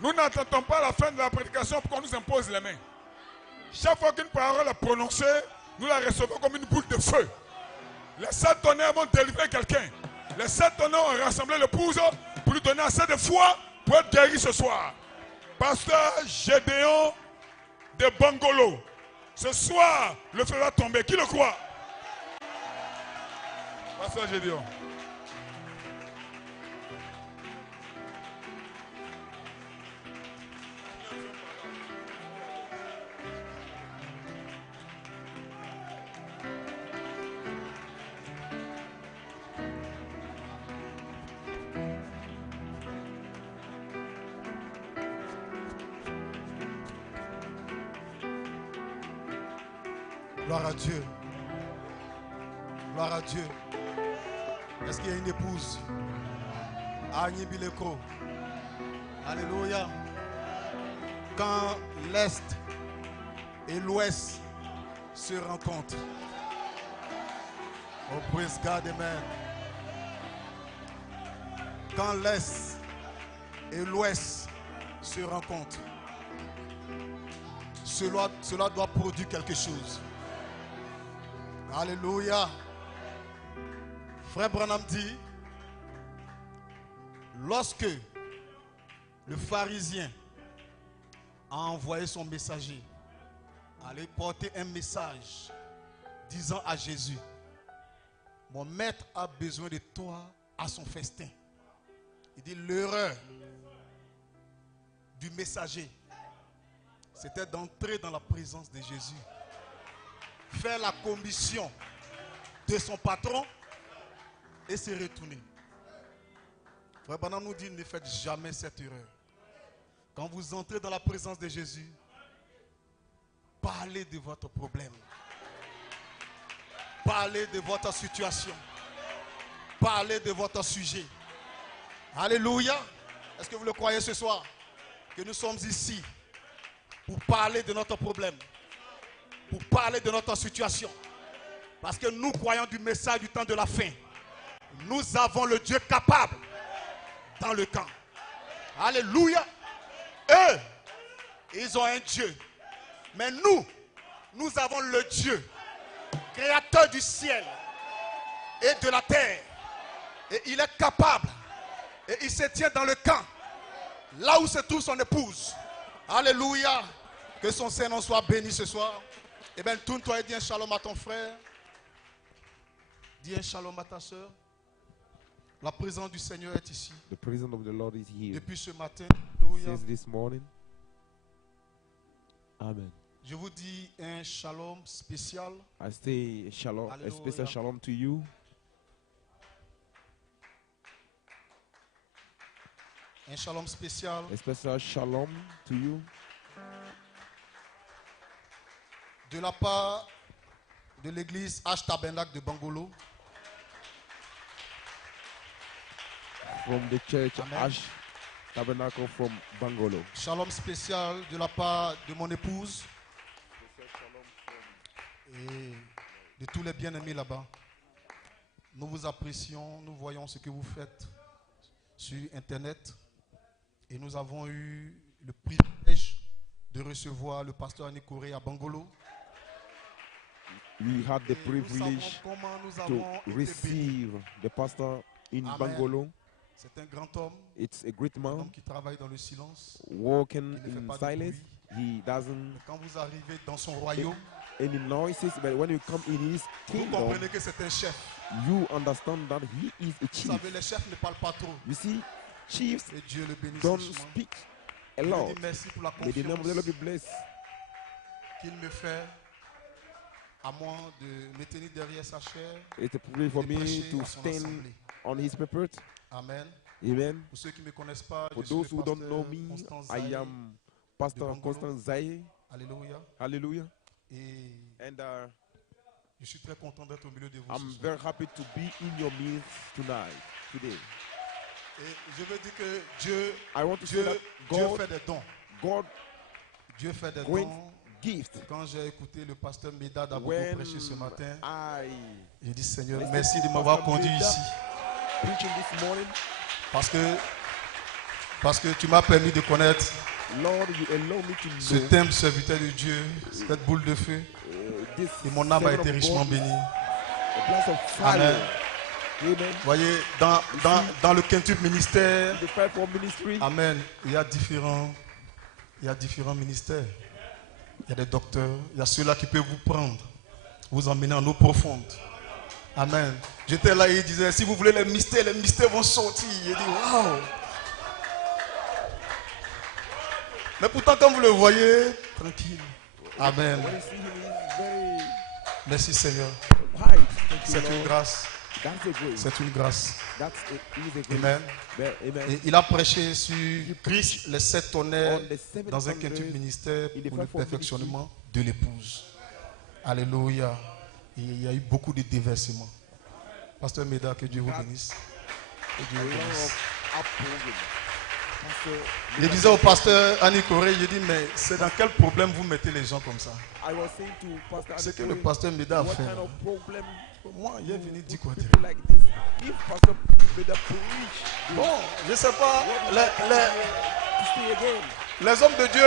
Nous n'attendons pas la fin de la prédication pour qu'on nous impose les mains. Chaque fois qu'une parole est prononcée, nous la recevons comme une boule de feu. Les 7 tonnerres vont délivrer quelqu'un. Les 7 tonnerres ont rassemblé l'épouse pour lui donner assez de foi pour être guéri ce soir. Pasteur Gédéon de Bangolo. Ce soir, le feu va tomber. Qui le croit? Pasteur Gédéon. Gloire à Dieu. Gloire à Dieu. Est-ce qu'il y a une épouse? Agni Bileko. Alléluia. Quand l'Est et l'Ouest se rencontrent. Oh, praise God, amen. Quand l'Est et l'Ouest se rencontrent, cela doit produire quelque chose. Alléluia. Frère Branham dit, lorsque le pharisien a envoyé son messager aller porter un message disant à Jésus, mon maître a besoin de toi à son festin. Il dit, l'erreur du messager, c'était d'entrer dans la présence de Jésus, faire la commission de son patron et se retourner. Frère Branham nous dit, ne faites jamais cette erreur. Quand vous entrez dans la présence de Jésus, parlez de votre problème. Parlez de votre situation. Parlez de votre sujet. Alléluia. Est-ce que vous le croyez ce soir? Que nous sommes ici pour parler de notre problème. Pour parler de notre situation. Parce que nous croyons du message du temps de la fin. Nous avons le Dieu capable dans le camp. Alléluia. Eux, ils ont un Dieu. Mais nous avons le Dieu, créateur du ciel et de la terre. Et il est capable. Et il se tient dans le camp, là où se trouve son épouse. Alléluia. Que son Saint-Nom soit béni ce soir. Eh bien, tourne-toi et dis un shalom à ton frère. Dis un shalom à ta soeur. La présence du Seigneur est ici. The presence of the Lord is here. Depuis ce matin. Alléluia. Since this morning. Amen. Je vous dis un shalom spécial. I say a shalom, Hallelujah. a special shalom to you. Un shalom spécial A special shalom to you de la part de l'église H Tabernacle de Bangolo. from the church Amen. Ash Tabernacle from Bangolo. Shalom spécial de la part de mon épouse et de tous les bien-aimés là-bas. Nous vous apprécions, nous voyons ce que vous faites sur Internet et nous avons eu le privilège de recevoir le pasteur Annie Corée à Bangolo. We had the Et nous savons privilege comment nous to avons été bénis. receive the pastor in Amen. Bangolo. C'est un grand homme, It's a great un man homme qui travaille dans le silence. walking Il ne fait in pas de silence. bruit. He doesn't Quand vous arrivez dans son royaume, any noises, but when you come in his vous kingdom, comprenez que c'est un chef. you understand that he is a Vous chief. savez, les chefs ne parlent pas trop. You see, chiefs Et Dieu le bénisse don't richement. speak a Je lui lot. dis merci pour la May the name of the Lord confiance be blessed. qu'il me fait à moi de me tenir derrière sa chair It's a privilege for et me prêcher to à son stand assemblée. on his pulpit. Amen. Amen. Pour ceux qui ne me connaissent pas, For je suis those le who don't pasteur know me, Constant I Zaï. am Pastor Bangolo. Constant Zaye. Alléluia. Hallelujah. Et And je suis très content d'être au milieu de vous. I'm ce soir. very happy to be in your midst today. Et je veux dire que Dieu, I want to say Dieu, that Dieu God, fait des dons. God Dieu fait des grants dons. gift. Quand j'ai écouté le pasteur Médard Abobo When prêcher ce matin, I j'ai dit Seigneur, Listen merci to de m'avoir Pastor conduit Médard. ici. preaching this morning, Parce que Parce que tu m'as permis de connaître Lord, you allow me to ce know thème serviteur de Dieu, cette boule de feu. this Et mon âme a servant été of richement God, bénie. a blast of fire. Amen. Amen. Vous voyez, dans le quintuple ministère, The fivefold ministry. amen, il y a différents ministères. Il y a des docteurs, il y a ceux-là qui peuvent vous prendre, vous emmener en eau profonde. Amen. J'étais là et il disait, si vous voulez les mystères vont sortir. Il dit, waouh. Mais pourtant, quand vous le voyez, tranquille. Amen. When you see him, he's very Merci Seigneur. white. Thank you, C'est une Lord. grâce. That's a grace. C'est une grâce. That's a grace. Amen. Amen. Et il a prêché sur Christ, les 7 tonnerres On the seven dans un thunders quintuple ministère in the pour le fivefold perfectionnement de l'épouse. Alléluia. Et il y a eu beaucoup de déversements. Pasteur Méda, que Dieu vous bénisse. Que Dieu A vous lot bénisse. of upbuilding. Pastor, Je disais au pasteur Annie Corée, je dis, mais c'est dans quel problème vous mettez les gens comme ça? I was saying to Pastor C'est que Annie le pasteur Méda a what fait. kind of problem Moi, il est venu dire quoi? people like this? If Pastor Beda preach, Bon, je ne sais pas. to stay again. Les hommes de Dieu,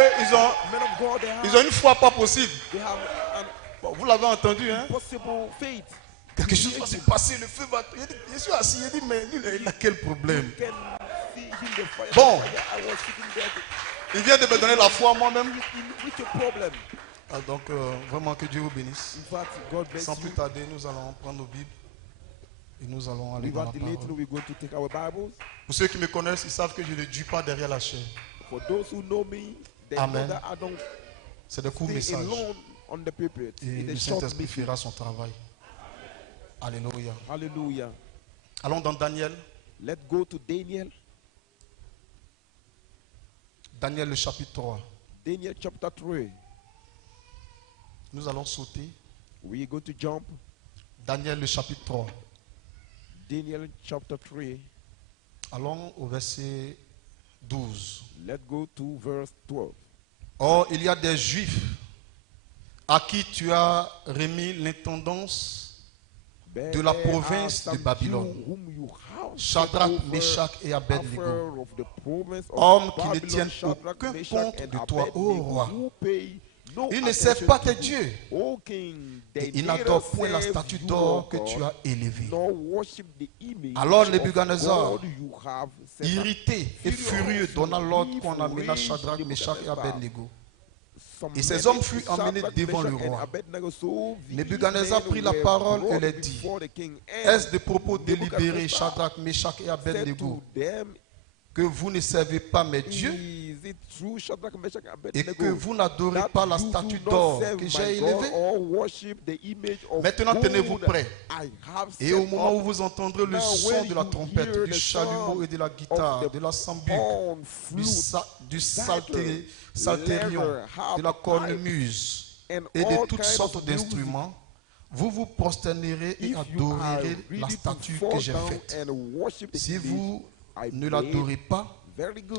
Men of God, ils ont une foi pas possible. they have an Bon, vous l'avez entendu, hein? possible faith. Quelque chose va se passer, le feu va. Je suis assis, il dit, mais lui, il a quel problème? Can see him the fire. Bon. I was sitting there. Il vient de me donner la foi moi-même. With your problem. Ah, donc, vraiment que Dieu vous bénisse. In fact, God bless Sans you. plus tarder, nous allons prendre nos Bibles et nous allons aller dans Without la delay, parole. we're going to take our Bibles. Pour ceux qui me connaissent, ils savent que je ne dure pas derrière la chair. For those who know me, they Amen. know that I don't C'est des courts stay messages. alone on the pulpit. Et It's le a short Saint-Esprit message. fera son travail. Alléluia. Hallelujah. Allons dans Daniel. Let's go to Daniel. Daniel, le chapitre 3. Daniel chapter 3. Nous allons sauter. We're going to jump. Daniel, le chapitre 3. Daniel chapter 3. Allons au verset 12. Let's go to verse 12. Or, il y a des Juifs à qui tu as remis l'intendance de la province de Babylone. Shadrach, Meshach et Abednego. Hommes qui ne tiennent aucun compte de toi, ô roi. Ils ne servent pas tes dieux. Et ils n'adorent point la statue d'or que tu as élevée. Alors Nebuchadnezzar, irrité et furieux, donna l'ordre qu'on amena Shadrach, Meshach et Abednego. Et ces hommes furent emmenés devant le roi. Nebuchadnezzar prit la parole et leur dit, est-ce de propos délibérés, Shadrach, Meshach et Abednego, que vous ne servez pas mes dieux et que vous n'adorez pas la statue d'or que j'ai élevée? Maintenant tenez-vous prêts. Et au moment où vous entendrez le son de la trompette, du chalumeau et de la guitare, de la sambuc, du psalterion, de la cornemuse et de toutes sortes d'instruments, vous vous prosternerez et adorerez la statue que j'ai faite. Si vous ne l'adorez pas,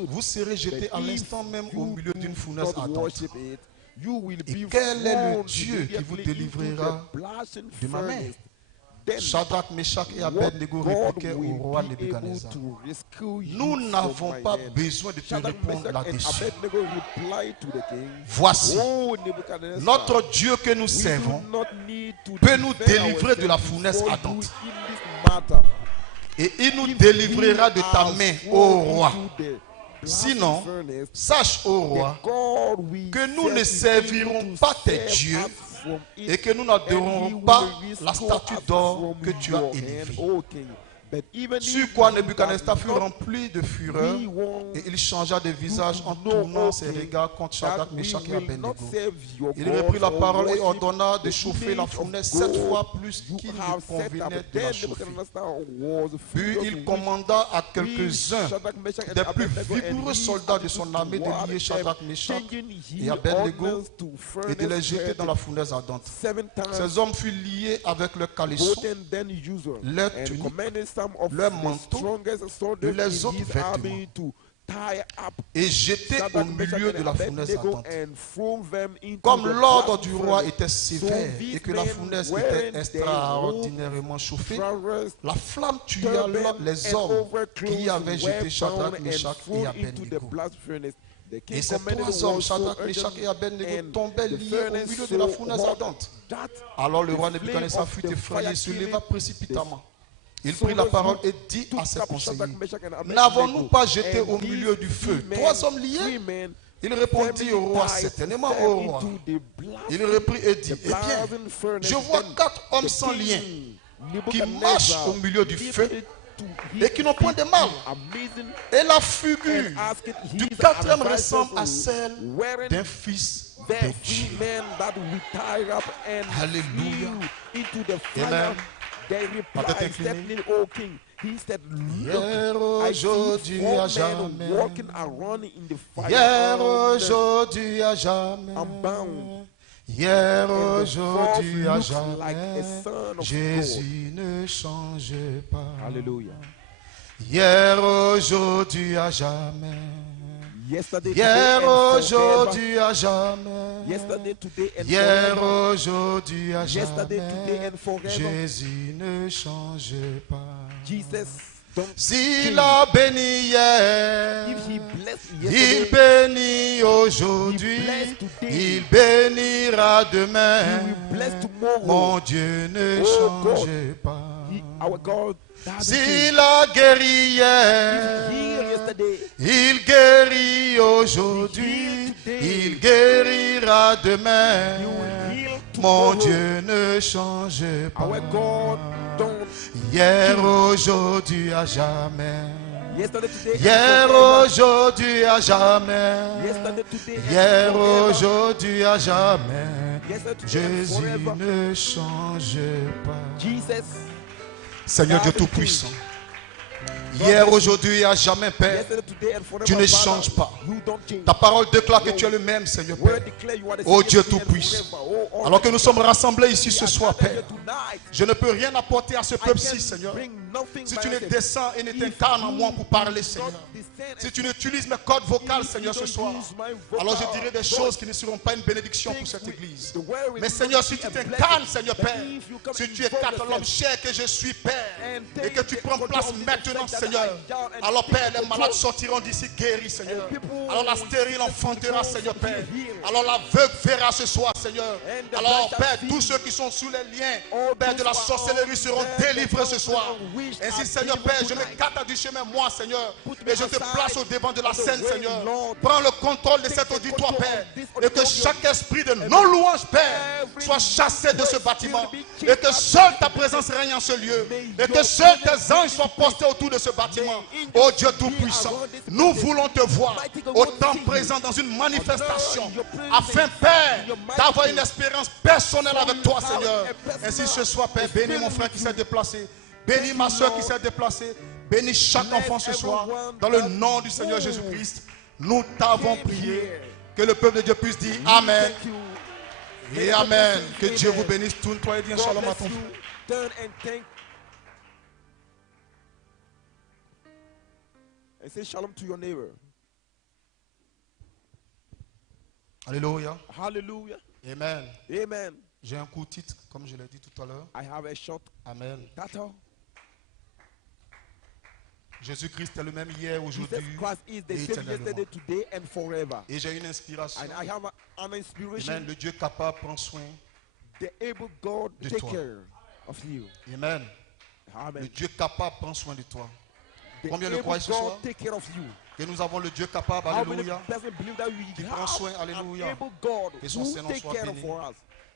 vous serez jeté à l'instant même au milieu d'une fournaise ardente. Et quel est le Dieu qui vous délivrera de ma main? Shadrach, Meshach et Abednego répliquaient au roi Nebuchadnezzar, nous n'avons pas besoin de te répondre là-dessus. Voici, notre Dieu que nous servons peut nous délivrer de la fournaise ardente. Et il nous délivrera de ta main, ô roi. Sinon, sache, ô roi, que nous ne servirons pas tes dieux et que nous n'adorerons pas la statue d'or que tu as élevée. Sur quoi Nebuchadnezzar fut rempli de fureur et il changea de visage en tournant ses regards contre Shadrach, Meshach et Abednego. Il reprit la parole et ordonna de chauffer la fournaise 7 fois plus qu'il ne convenait de la chauffer. Puis il commanda à quelques-uns des plus vigoureux soldats de son armée de lier Shadrach, Meshach et Abednego et de les jeter dans la fournaise ardente. Ces hommes furent liés avec leurs caleçons, leurs tuniques, leurs manteaux et les autres vêtements. tie up et jeté au Shadrach, Meshach, milieu and de la fournaise Abednego ardente. and threw them into Comme the l'ordre blast du roi furnace. était sévère So these et que la men, fournaise wearing était their extraordinairement chauffée, robes, la flamme tua turban, les and hommes overclothes qui avaient were jeté Shadrach, bound Meshach and et thrown into the Abednego. blast furnace. The king Et ces commanded trois hommes, the war Shadrach, so Meshach et urgently, Abednego, and tombaient the liés au furnace milieu de la so fournaise hot ardente. that Alors le roi the flame Nebuchadnezzar of fut the effrayé, fire se killing leva précipitamment. Il So prit la those parole who et dit à ses took up conseillers, Shadrach, Meshach, and Abednego, n'avons-nous pas jeté and au milieu du feu these trois hommes three liés? men Il répondit au roi, firmly tied, certainement fell au roi. into the blast- Il reprit et dit, the eh bien, blazing furnace. je vois Then 4 hommes the sans king lien qui Nebuchadnezzar marchent au milieu du feu lifted to his et qui n'ont point de mal. amazing Et la figure and asked du his quatrième advisors ressemble à celle wherein d'un fils the de three Dieu. men that we tied up and Hallelujah. threw into the fire. Amen. They La tête replied, inclinée. stepping, O king. He said, Hier, look, I see aujourd'hui, 4 à men jamais. walking around in the fire. Hier, and aujourd'hui, à jamais. Unbound. Hier, And the aujourd'hui, à fourth looks like a jamais. son of Jésus ne change pas. Hallelujah. Hier, aujourd'hui, à jamais. Yesterday, Hier, today, and forever. aujourd'hui, à jamais. Yesterday, today, and Hier, forever. aujourd'hui, à Yesterday, today, jamais. and forever. Jésus ne change pas. Jesus, don't S'il change. a béni hier, If he blessed il yesterday, bénit aujourd'hui, He blessed today. il bénira he demain. will bless tomorrow. Mon Dieu ne Oh God. change pas. Our God, doesn't change. S'il a guéri He hier, healed yesterday. il guérit aujourd'hui, He healed today. il guérira He demain. will heal Mon tomorrow. Dieu ne change pas. Our God, don't Hier, aujourd'hui, à jamais. yesterday, today, and Hier, forever. aujourd'hui, à jamais. Yesterday, today, and Hier, forever. aujourd'hui, à jamais. Yesterday, today, and Jésus forever. ne change pas. Jesus, Seigneur Dieu Tout-Puissant, hier, aujourd'hui et à jamais, Père, yesterday, today, and forever. tu ne Father, changes pas. You don't change. Ta parole déclare que tu es le même, Seigneur Word Père. declare you are the Oh same Dieu yesterday and Tout-Puissant, forever. Oh, alors que nous sommes rassemblés ici we ce are soir, gathered Père, here tonight. je ne peux rien apporter à ce I peuple-ci, can Seigneur. bring nothing Si by tu ne myself. descends et ne If t'incarnes en you moi pour parler, do Seigneur. not descend Si and tu n'utilises mes cordes vocales, if you Seigneur, ce don't soir, use my vocal, alors je dirai des don't choses qui ne seront pas une bénédiction pour think cette with église. the word will Mais not Seigneur, be si tu a t'incarnes, blessing. Seigneur But Père, if you come si tu involve écartes l'homme yourself cher que je suis, Père, and et take que tu the prends control place of the maintenant, effect that Seigneur, I down and alors take Père, les control. malades sortiront d'ici guéris, Seigneur. And people Alors la will stérile see enfantera, the Seigneur people Père. healed. Alors l'aveugle verra ce soir, Seigneur. And the Alors blind Père, shall tous see. ceux qui sont sous les liens, All Père, de those la who are sorcellerie on seront there, délivrés ce the soir. which Ainsi, are Seigneur delivered Père, je tonight. m'écarte du chemin, moi, Seigneur, Put et me je te aside place au devant de la of the scène, way, Seigneur. Lord. Prends le contrôle de Take cet the auditoire, control Père, of this et que auditorium. chaque esprit de non-louange, Père, Every soit chassé de ce praise bâtiment, will be et que kicked seule out. ta présence règne en ce lieu, May et que your seuls presence tes anges be soient in this postés autour de ce bâtiment. May Oh angels Dieu be Tout-Puissant, around this nous place. voulons te voir Mighty God, au we temps see you. présent dans une manifestation, Honor your presence afin, Père, in your mighty d'avoir une name. expérience personnelle So avec you toi, have Seigneur. a personal Ainsi ce soir, Père, bénis mon frère qui s'est déplacé. Bénis ma soeur qui s'est déplacée. Bénis chaque Bless enfant ce soir. everyone Dans le that nom du Seigneur moves. Jésus-Christ, nous t'avons Came prié. here. Que le peuple de Dieu puisse dire Amen Thank you. et Amen. Que Amen. Dieu vous bénisse. Tourne-toi et dis un God shalom à bless ton you. frère. Turn and thank and say shalom to your neighbor. Alléluia. Hallelujah. Amen. Amen. J'ai un court titre, comme je l'ai dit tout à l'heure. I have a short Amen. title. Jésus-Christ est le même hier, Jesus aujourd'hui Christ is the et same éternellement. yesterday, today, and forever. Et j'ai une inspiration. And I have an inspiration. Amen. Le Dieu capable prend soin. The able God De take toi. care of you. Amen. Le Amen. Dieu capable prend soin de toi. The Combien le able croient ce soir? God take care of you. Que nous avons le Dieu capable. How many Alléluia. persons believe that we Qui prend have soin, an alléluia. able God Que son who Seigneur take soit care béni. for us?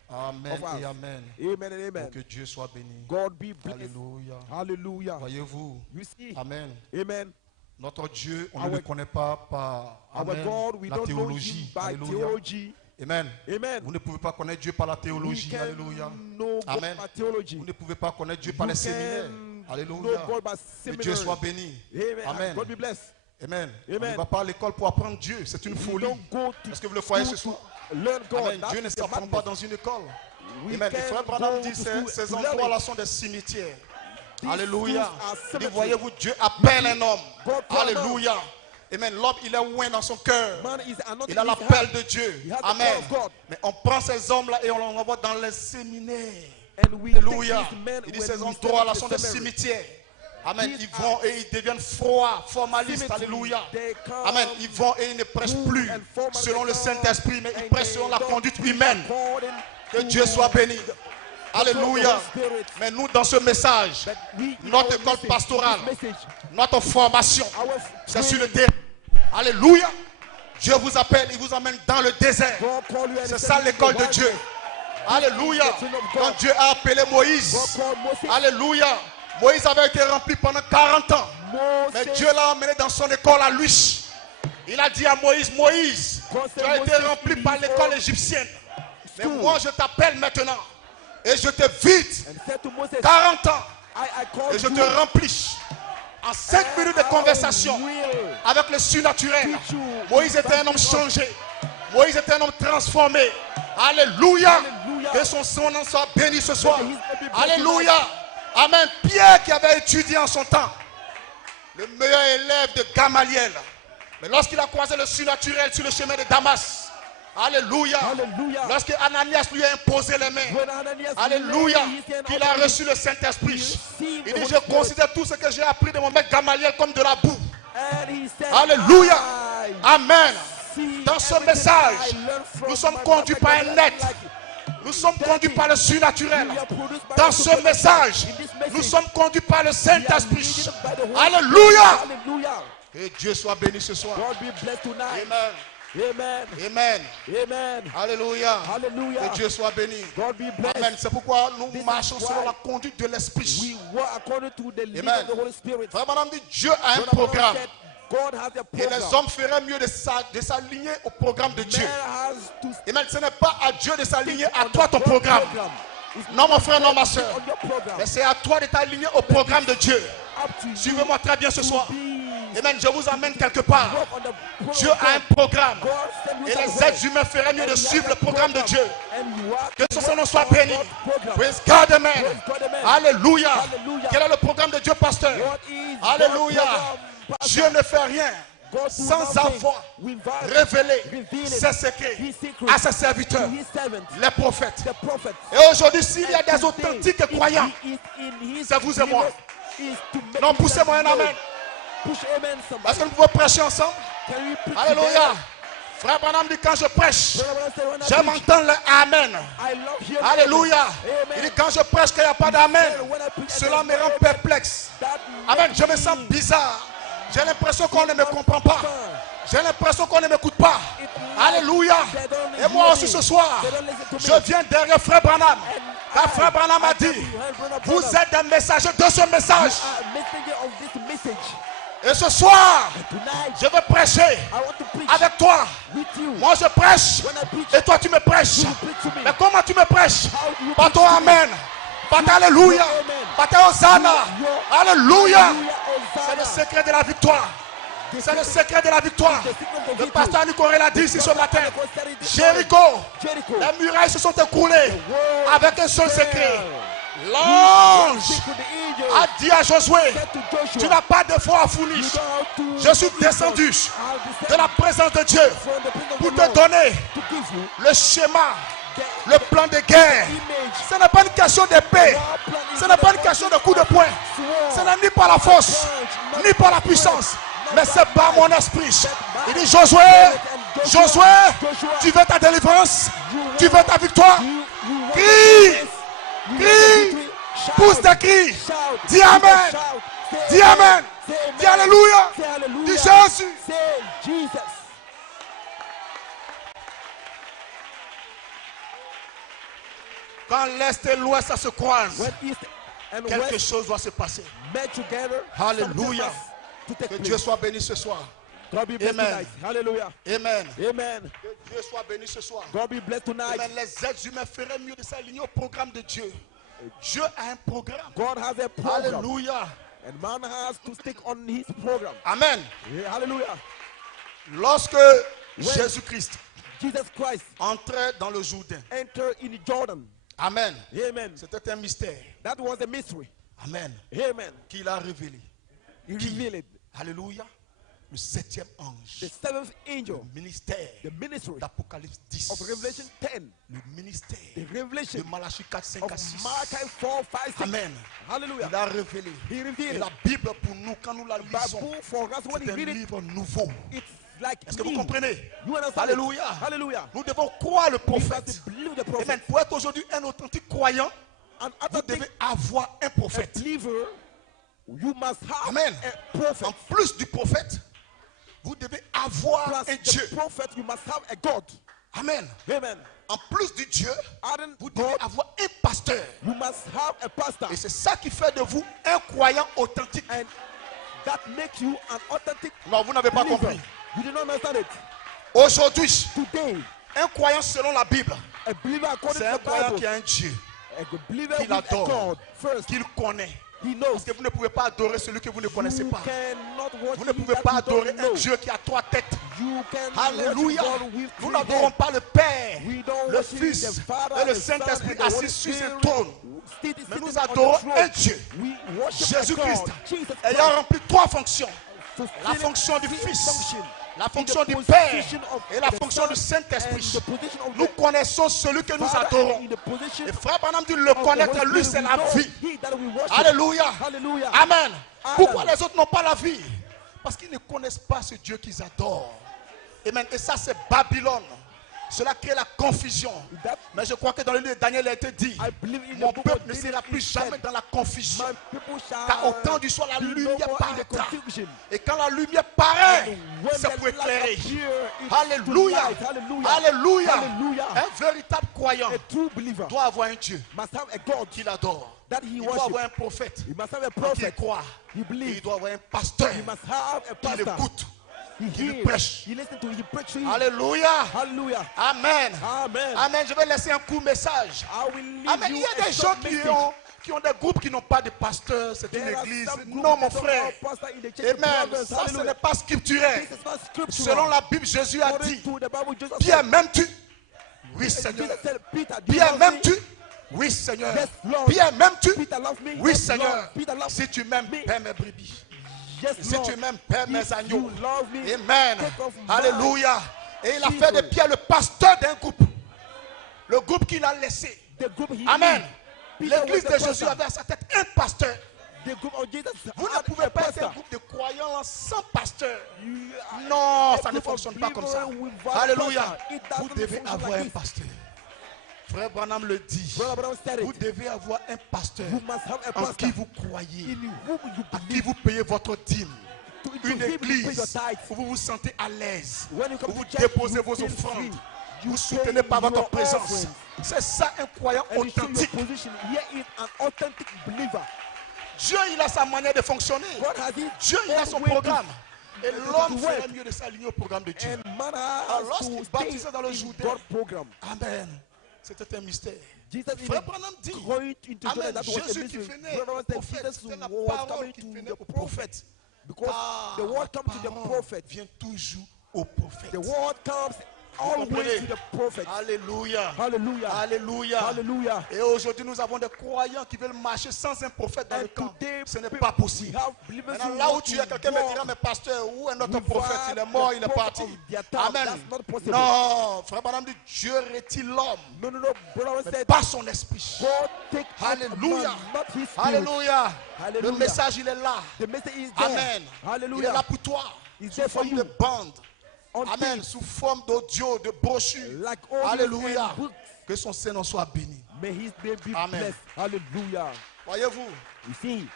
Amen Of us. et Amen. Amen and Pour amen. que Dieu soit béni. God be blessed. Alléluia. Hallelujah. Voyez-vous. You see? Amen. Amen. Notre Dieu, on Our- ne le connaît pas par Our Amen, God, we la don't know théologie. him by Alléluia. theology. Amen. Amen. Vous ne pouvez pas connaître Dieu par la We théologie. can Alléluia. know God Amen. by theology. Vous ne pouvez pas connaître Dieu You par les can séminaires. know Alléluia. God by Que Dieu seminary. soit béni. Amen. Amen. God be blessed. Amen. On Amen. ne va pas à l'école pour apprendre Dieu. C'est une We folie. don't go to Est-ce que vous le croyez ce school soir? to learn God. Amen. That's Dieu ne the s'apprend madness. pas dans une école. We Amen. Le can frère Branham go dit to ces, school ces to learn endroits-là it. sont des cimetières. These Alléluia. schools are Dit, cemeteries. voyez-vous, Dieu appelle un homme. God call Alléluia. Amen. L'homme, il est loin dans son cœur. Man is anointed Il a in his l'appel heart. de Dieu. He has the Amen. call of God. Mais on prend ces hommes-là et on les envoie dans les séminaires. And we take Alléluia. these men Il dit when ces we endroits là send sont them des to seminary. cimetières. Amen. These Ils vont et ils deviennent froids, formalistes. Cemetery. Alléluia. They come Amen. Ils vont et ils ne prêchent cool plus and formal. selon le They Saint-Esprit, mais come ils and prêchent they selon la don't conduite preach humaine. according Que to Dieu soit béni. Alléluia. the Holy Spirit. Mais nous, dans ce message, But we, in notre our école message, pastorale, this message, notre formation, our c'est sur le training, terrain. Alléluia. Dieu vous appelle, il vous emmène dans le désert. God call you and C'est send ça you to l'école the de wild Dieu. Alléluia. Quand Dieu a appelé Moïse, God called Moses. alléluia. Moïse avait été rempli pendant 40 ans. Mais Moses, Dieu l'a emmené dans son école à lui. Il a dit à Moïse, Moïse, tu as été rempli par l'école égyptienne. Mais moi je t'appelle maintenant. Et je te vide and said to Moses, 40 ans. I called Et je you. te remplis. En 5 minutes de conversation I will avec le surnaturel. teach you. Moïse était un homme changé. Moïse était un homme transformé. Alléluia. Alléluia. Que son nom soit béni ce soir. May his name be blessed Alléluia. Amen. Pierre qui avait étudié en son temps. Le meilleur élève de Gamaliel. Mais lorsqu'il a croisé le surnaturel sur le chemin de Damas. Alléluia. Alléluia. Lorsque Ananias lui a imposé les mains. When Ananias Alléluia. laid his hand Qu'il on a him, reçu le Saint-Esprit. received Il the dit, Holy je Spirit. considère tout ce que j'ai appris de mon maître Gamaliel comme de la boue. And he said, Alléluia. I Amen. see Dans ce everything message, I learned from nous sommes my conduits prophet par un Gamaliel net. like it. Nous sommes conduits par le surnaturel. We are produced by Dans the ce supernatural. message, In this message, nous sommes conduits par le we are Saint-Esprit. leaded by the Holy Alléluia. Spirit. Hallelujah. Que Dieu soit béni ce soir. God be blessed tonight. Amen. Amen. Amen. Amen. Alléluia. Hallelujah. Que Dieu soit béni. God be blessed. Amen. C'est pourquoi nous This is marchons selon why la conduite de l'Esprit. We work according to the leading Amen. of the Holy Spirit. Frère Madame dit, Dieu a un Brother Branham programme. said, God has a Et les program. hommes feraient mieux de s'aligner au programme de Dieu. Man has to Amen. Ce n'est pas à Dieu de s'aligner stick à on toi the ton God programme. program. It's Non mon frère, non ma stick soeur. on your program. Mais c'est à toi de t'aligner au programme de Dieu. Up to you Suivez-moi très bien ce soir. to be Amen. Je vous amène quelque part. work on the program Dieu of a un God. programme. God send you Et that les way. êtres humains feraient mieux And de he suivre has le a programme de program. Dieu. And you are Que to son nom work soit on béni. God's program. Praise God, amen. Praise God, amen. Alléluia. Hallelujah. Quel est le programme de Dieu, pasteur? What is Alléluia. God's program, Pastor? Dieu ne fait rien God do sans nothing avoir without révélé revealing ses secrets his secret à ses serviteurs, to his servants, les prophètes. the prophets. Et aujourd'hui, s'il y a And des today, authentiques if croyants, he is in his c'est vous et moi. believers, is to make non, him poussez-moi un know. amen. Push amen somebody. Est-ce que nous pouvons prêcher ensemble? Can we preach Alléluia. together? Frère Branham dit, quand je prêche, Brother Branham said, when I j'aime preach, entendre le amen. I love hearing Alléluia. amen. Il dit, quand je prêche qu'il n'y a pas d'amen, When I preach, cela I me rend amen. perplexe. That Amen. makes Je me sens me bizarre. J'ai l'impression qu'on ne me comprend pas. fun. J'ai l'impression qu'on ne m'écoute pas. It Alléluia. they don't Et moi hear aussi me. ce soir, They don't listen to me. je viens derrière Frère Branham. Car I- Frère Branham a I tell dit, you, Brother vous Branham, êtes des messagers de ce message. are messenger of this message. Et ce soir, Tonight, je veux prêcher I want to preach avec toi. with you. Moi je prêche When I preach, et toi tu me prêches. you preach to me. Mais comment tu me prêches? How do you Par preach ton to me? amen. Par ta alléluia. Amen. Par ta hosanna. Your- Alléluia. Hallelujah, C'est le Hosanna. secret de la victoire. C'est le secret de la victoire. The secret of Le victory. pasteur Nicoré l'a dit ici ce matin. Jericho. Jéricho, Jericho. les murailles se sont écroulées Word avec un seul secret. fell. L'ange Secret of the angel a dit à Josué, said to Joshua, tu n'as pas de foi à fournir. you don't have to Je suis be descendu I'll descend de la présence de Dieu from the presence of pour the te Lord donner to give you le schéma, the le plan de guerre. image. Ce n'est pas une question d'épée. Ce n'est pas une question de coup de poing. Ce n'est ni par la force, ni par la puissance, mais c'est par mon esprit. Il dit Josué, Josué, tu veux ta délivrance, tu veux ta victoire. Crie, crie, pousse des cris. Dis Amen. Dis Amen. Dis Alléluia. Dis Jésus. Say Jesus. Quand l'Est et l'Ouest ça se croisent, When East and quelque West chose doit se passer. met together, Hallelujah. something has to take Que place. Dieu soit béni ce soir. God be blessed Amen. tonight. Hallelujah. Amen. Amen. Que Dieu soit béni ce soir. God be blessed tonight. Amen. Les êtres humains feraient mieux de s'aligner au programme de Dieu. Dieu a un programme. God has a program. Alléluia. And man has to stick on his program. Amen. Yeah, hallelujah. Lorsque Jésus-Christ Jesus Christ entrait dans le Jourdain, entered in Jordan. Amen. Amen. C'était un mystère. That was a mystery. Amen. Amen. Qu'il a révélé. He revealed it. Alléluia. le 7e ange, the seventh angel, le ministère the ministry d'Apocalypse 10, of Revelation 10, le ministère the revelation de Malachie 4, 5 à of 6. Malachi 4, 5, 6. Amen. Hallelujah. Il a révélé. He Et revealed la Bible pour nous, quand nous la lisons, Bible for us when c'est we un read it. livre nouveau. It's like Est-ce que vous new. comprenez? You understand? Alléluia. It? Hallelujah. Nous devons croire le We have prophète. to believe the Amen. prophet. Pour être aujourd'hui un authentique croyant, And vous other thing, devez avoir un a prophète. believer, you must have Amen. a prophet. En plus du prophète, vous devez avoir Plus un Dieu. the prophet, you must have a God. Amen. Amen. En plus du Dieu, Adding vous devez God, avoir un pasteur. you must have a pastor. Et c'est ça qui fait de vous un croyant authentique. And that makes you an authentic Non, vous n'avez pas believer. compris. You did not understand it. Aujourd'hui, Today, un croyant selon la Bible, a believer according c'est un to the croyant Bible, qui a un Dieu a believer qu'il with a adore, God first. qu'il connaît. He knows. Parce que vous ne pouvez pas adorer celui que vous ne connaissez You pas. cannot worship Vous ne pouvez that pas you adorer don't un know. Dieu qui a 3 têtes. You can Alléluia. worship God with Nous 3 n'adorons heads. pas le Père, We don't le worship Fils the Father, et le the Son, Saint-Esprit and the Holy assis sur ce Spirit. trône. Mais Mais nous adorons un Dieu, Jésus-Christ, ayant rempli 3 fonctions. La fonction du Fils, la fonction du Père et la fonction du Saint-Esprit. Nous connaissons celui que nous adorons. Et frère Branham dit, le connaître, lui, c'est la vie. Alléluia. Amen. Pourquoi les autres n'ont pas la vie? Parce qu'ils ne connaissent pas ce Dieu qu'ils adorent. Amen. Et ça, c'est Babylone. Cela crée la confusion. Mais je crois que dans le livre de Daniel, il a été dit, mon peuple ne sera plus jamais dans la confusion. Car au temps du soir, la lumière paraîtra. Et quand la lumière paraît, c'est pour éclairer. Alléluia. Alléluia. Un véritable croyant doit avoir un Dieu qu'il adore. Il doit avoir un prophète qu'il croit. Il doit avoir un pasteur qui l'écoute. Qui lui prêche. Alléluia. Amen. Amen. Je vais laisser un court message. Amen. Il y a des gens qui ont des groupes qui n'ont pas de pasteur. C'est une église. Non, mon frère. Amen. Ça, ce n'est pas scripturel. Selon la Bible, Jésus a dit, Pierre, m'aimes-tu? Oui, Seigneur. Pierre, m'aimes-tu? Oui, Seigneur. Pierre, m'aimes-tu? Oui, Seigneur. Si tu m'aimes, paie mes brebis. Si tu m'aimes, paie mes agneaux. Amen. Alléluia. Et il a fait de Pierre le pasteur d'un groupe. Le groupe qu'il a laissé. Amen. L'église de Jésus avait à sa tête un pasteur. Vous ne pouvez pas être un groupe de croyants sans pasteur. Non, ça ne fonctionne pas comme ça. Alléluia. Vous devez avoir un pasteur. Frère Branham le dit. Vous devez avoir un pasteur en qui vous croyez, à qui vous payez votre dîme. Une église où vous vous sentez à l'aise, où vous déposez vos offrandes. Vous soutenez par votre présence. C'est ça un croyant authentique. Dieu, il a sa manière de fonctionner. Dieu, il a son programme. Et l'homme ferait mieux de s'aligner au programme de Dieu. Alors lorsqu'il baptisait dans le Jourdain, amen. C'était un mystère. Frère Branham dit, amen, Jésus qui venait au prophète, c'était la parole qui venait au prophète. Because the word comes to the prophet. Vient toujours au prophète. The word comes always to the prophet. Alléluia. Hallelujah. Alléluia. Hallelujah. Et aujourd'hui, nous avons des croyants qui veulent marcher sans un prophète dans le camp. Ce n'est pas possible. Maintenant, là où tu es, quelqu'un me dira, mais pasteur, où est notre prophète? Il est mort, il est parti. Amen. Non, frère Branham dit, Dieu retire l'homme, mais pas son esprit. Alléluia. Alléluia. Le message, il est là. Amen. Il est là pour toi. Sous forme de bande. Amen. Sous forme d'audio, de brochure. Alléluia. Que son Seigneur soit béni. Amen. Hallelujah. Voyez-vous. See.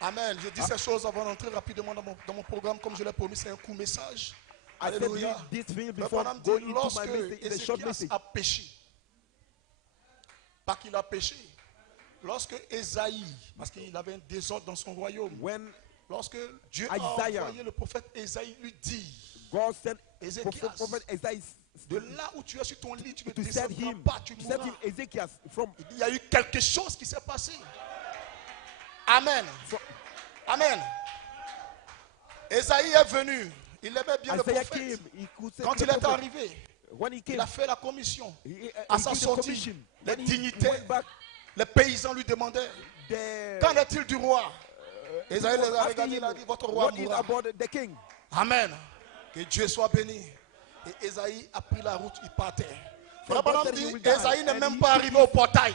Amen. Je dis ces choses avant d'entrer rapidement dans mon programme. Comme je l'ai promis, c'est un court message. Alléluia. Lorsque Ézéchias a péché, pas qu'il a péché, lorsque Ésaïe, parce qu'il avait un désordre dans son royaume, lorsque Dieu a envoyé le prophète Ésaïe lui dit, Ézéchias, de là où tu es sur ton lit, tu ne descendras pas, tu mourras. Il y a eu quelque chose qui s'est passé. Amen. Amen. Ésaïe est venu. Il aimait bien le prophète. Quand il est arrivé, il a fait la commission. À sa sortie, les dignitaires, les paysans lui demandaient, qu'en est-il du roi? Ésaïe les a regardés, il a dit, votre roi mourra. Amen. Que Dieu soit béni. Et Esaïe a pris la route, il partait. Frère Branham dit, Esaïe n'est même pas arrivé au portail.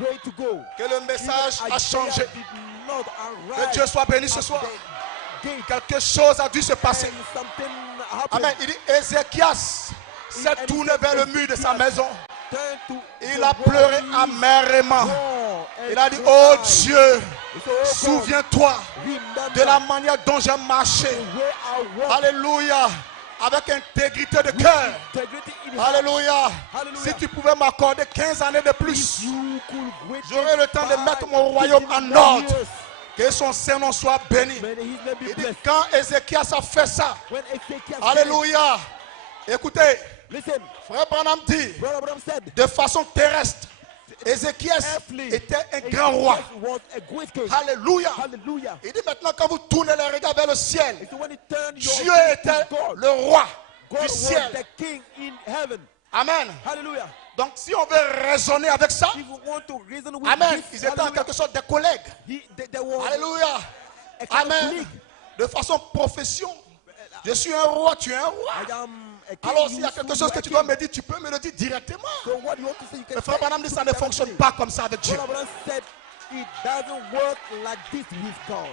Way to go. Que le message a changé. Did not Que arrive Dieu soit béni ce at soir. the gate. Quelque chose a dû se passer. And something happened. Amen. Il dit, Ézéchias s'est tourné vers le mur de sa maison. Turn to Il the a pleuré holy amèrement. war and Il a dit, cried. oh Dieu, He said, oh God, souviens-toi remember de la manière dont j'ai marché. the way I walked Alléluia. Avec intégrité de cœur. integrity in heart. Alléluia. Hallelujah. Si tu pouvais m'accorder 15 années de plus, You could wait j'aurai le temps de 5 mettre mon royaume en more ordre. years. Que son Saint-Nom soit béni. May his name be Il dit, blessed. quand Ézéchias a fait ça, When Ezekiel said it, alléluia. Écoutez, listen, frère Branham dit, Brother Abraham said, de façon terrestre, Ézéchias earthly, était un grand roi. Ezekiel was a great king. Alléluia. Hallelujah. Il dit maintenant quand vous tournez les regards vers le ciel, And so when he turned your Dieu face était to God, le roi God du was ciel. the king in heaven. Amen. Hallelujah. Donc si on veut raisonner avec ça, If you want to reason with amen, this, ils étaient en hallelujah, quelque sorte des collègues. there was Alléluia. a kind of Amen. colleague. De façon profession. Je suis un roi, tu es un roi. I am a king. Alors s'il y a you quelque should chose be que a tu dois king. me dire, tu peux me le dire directement. So what you want to say, you can Le frère say Branham dit it ça ne fonctionne directly. pas comme ça avec Dieu. Brother Abraham said it doesn't work like this with God.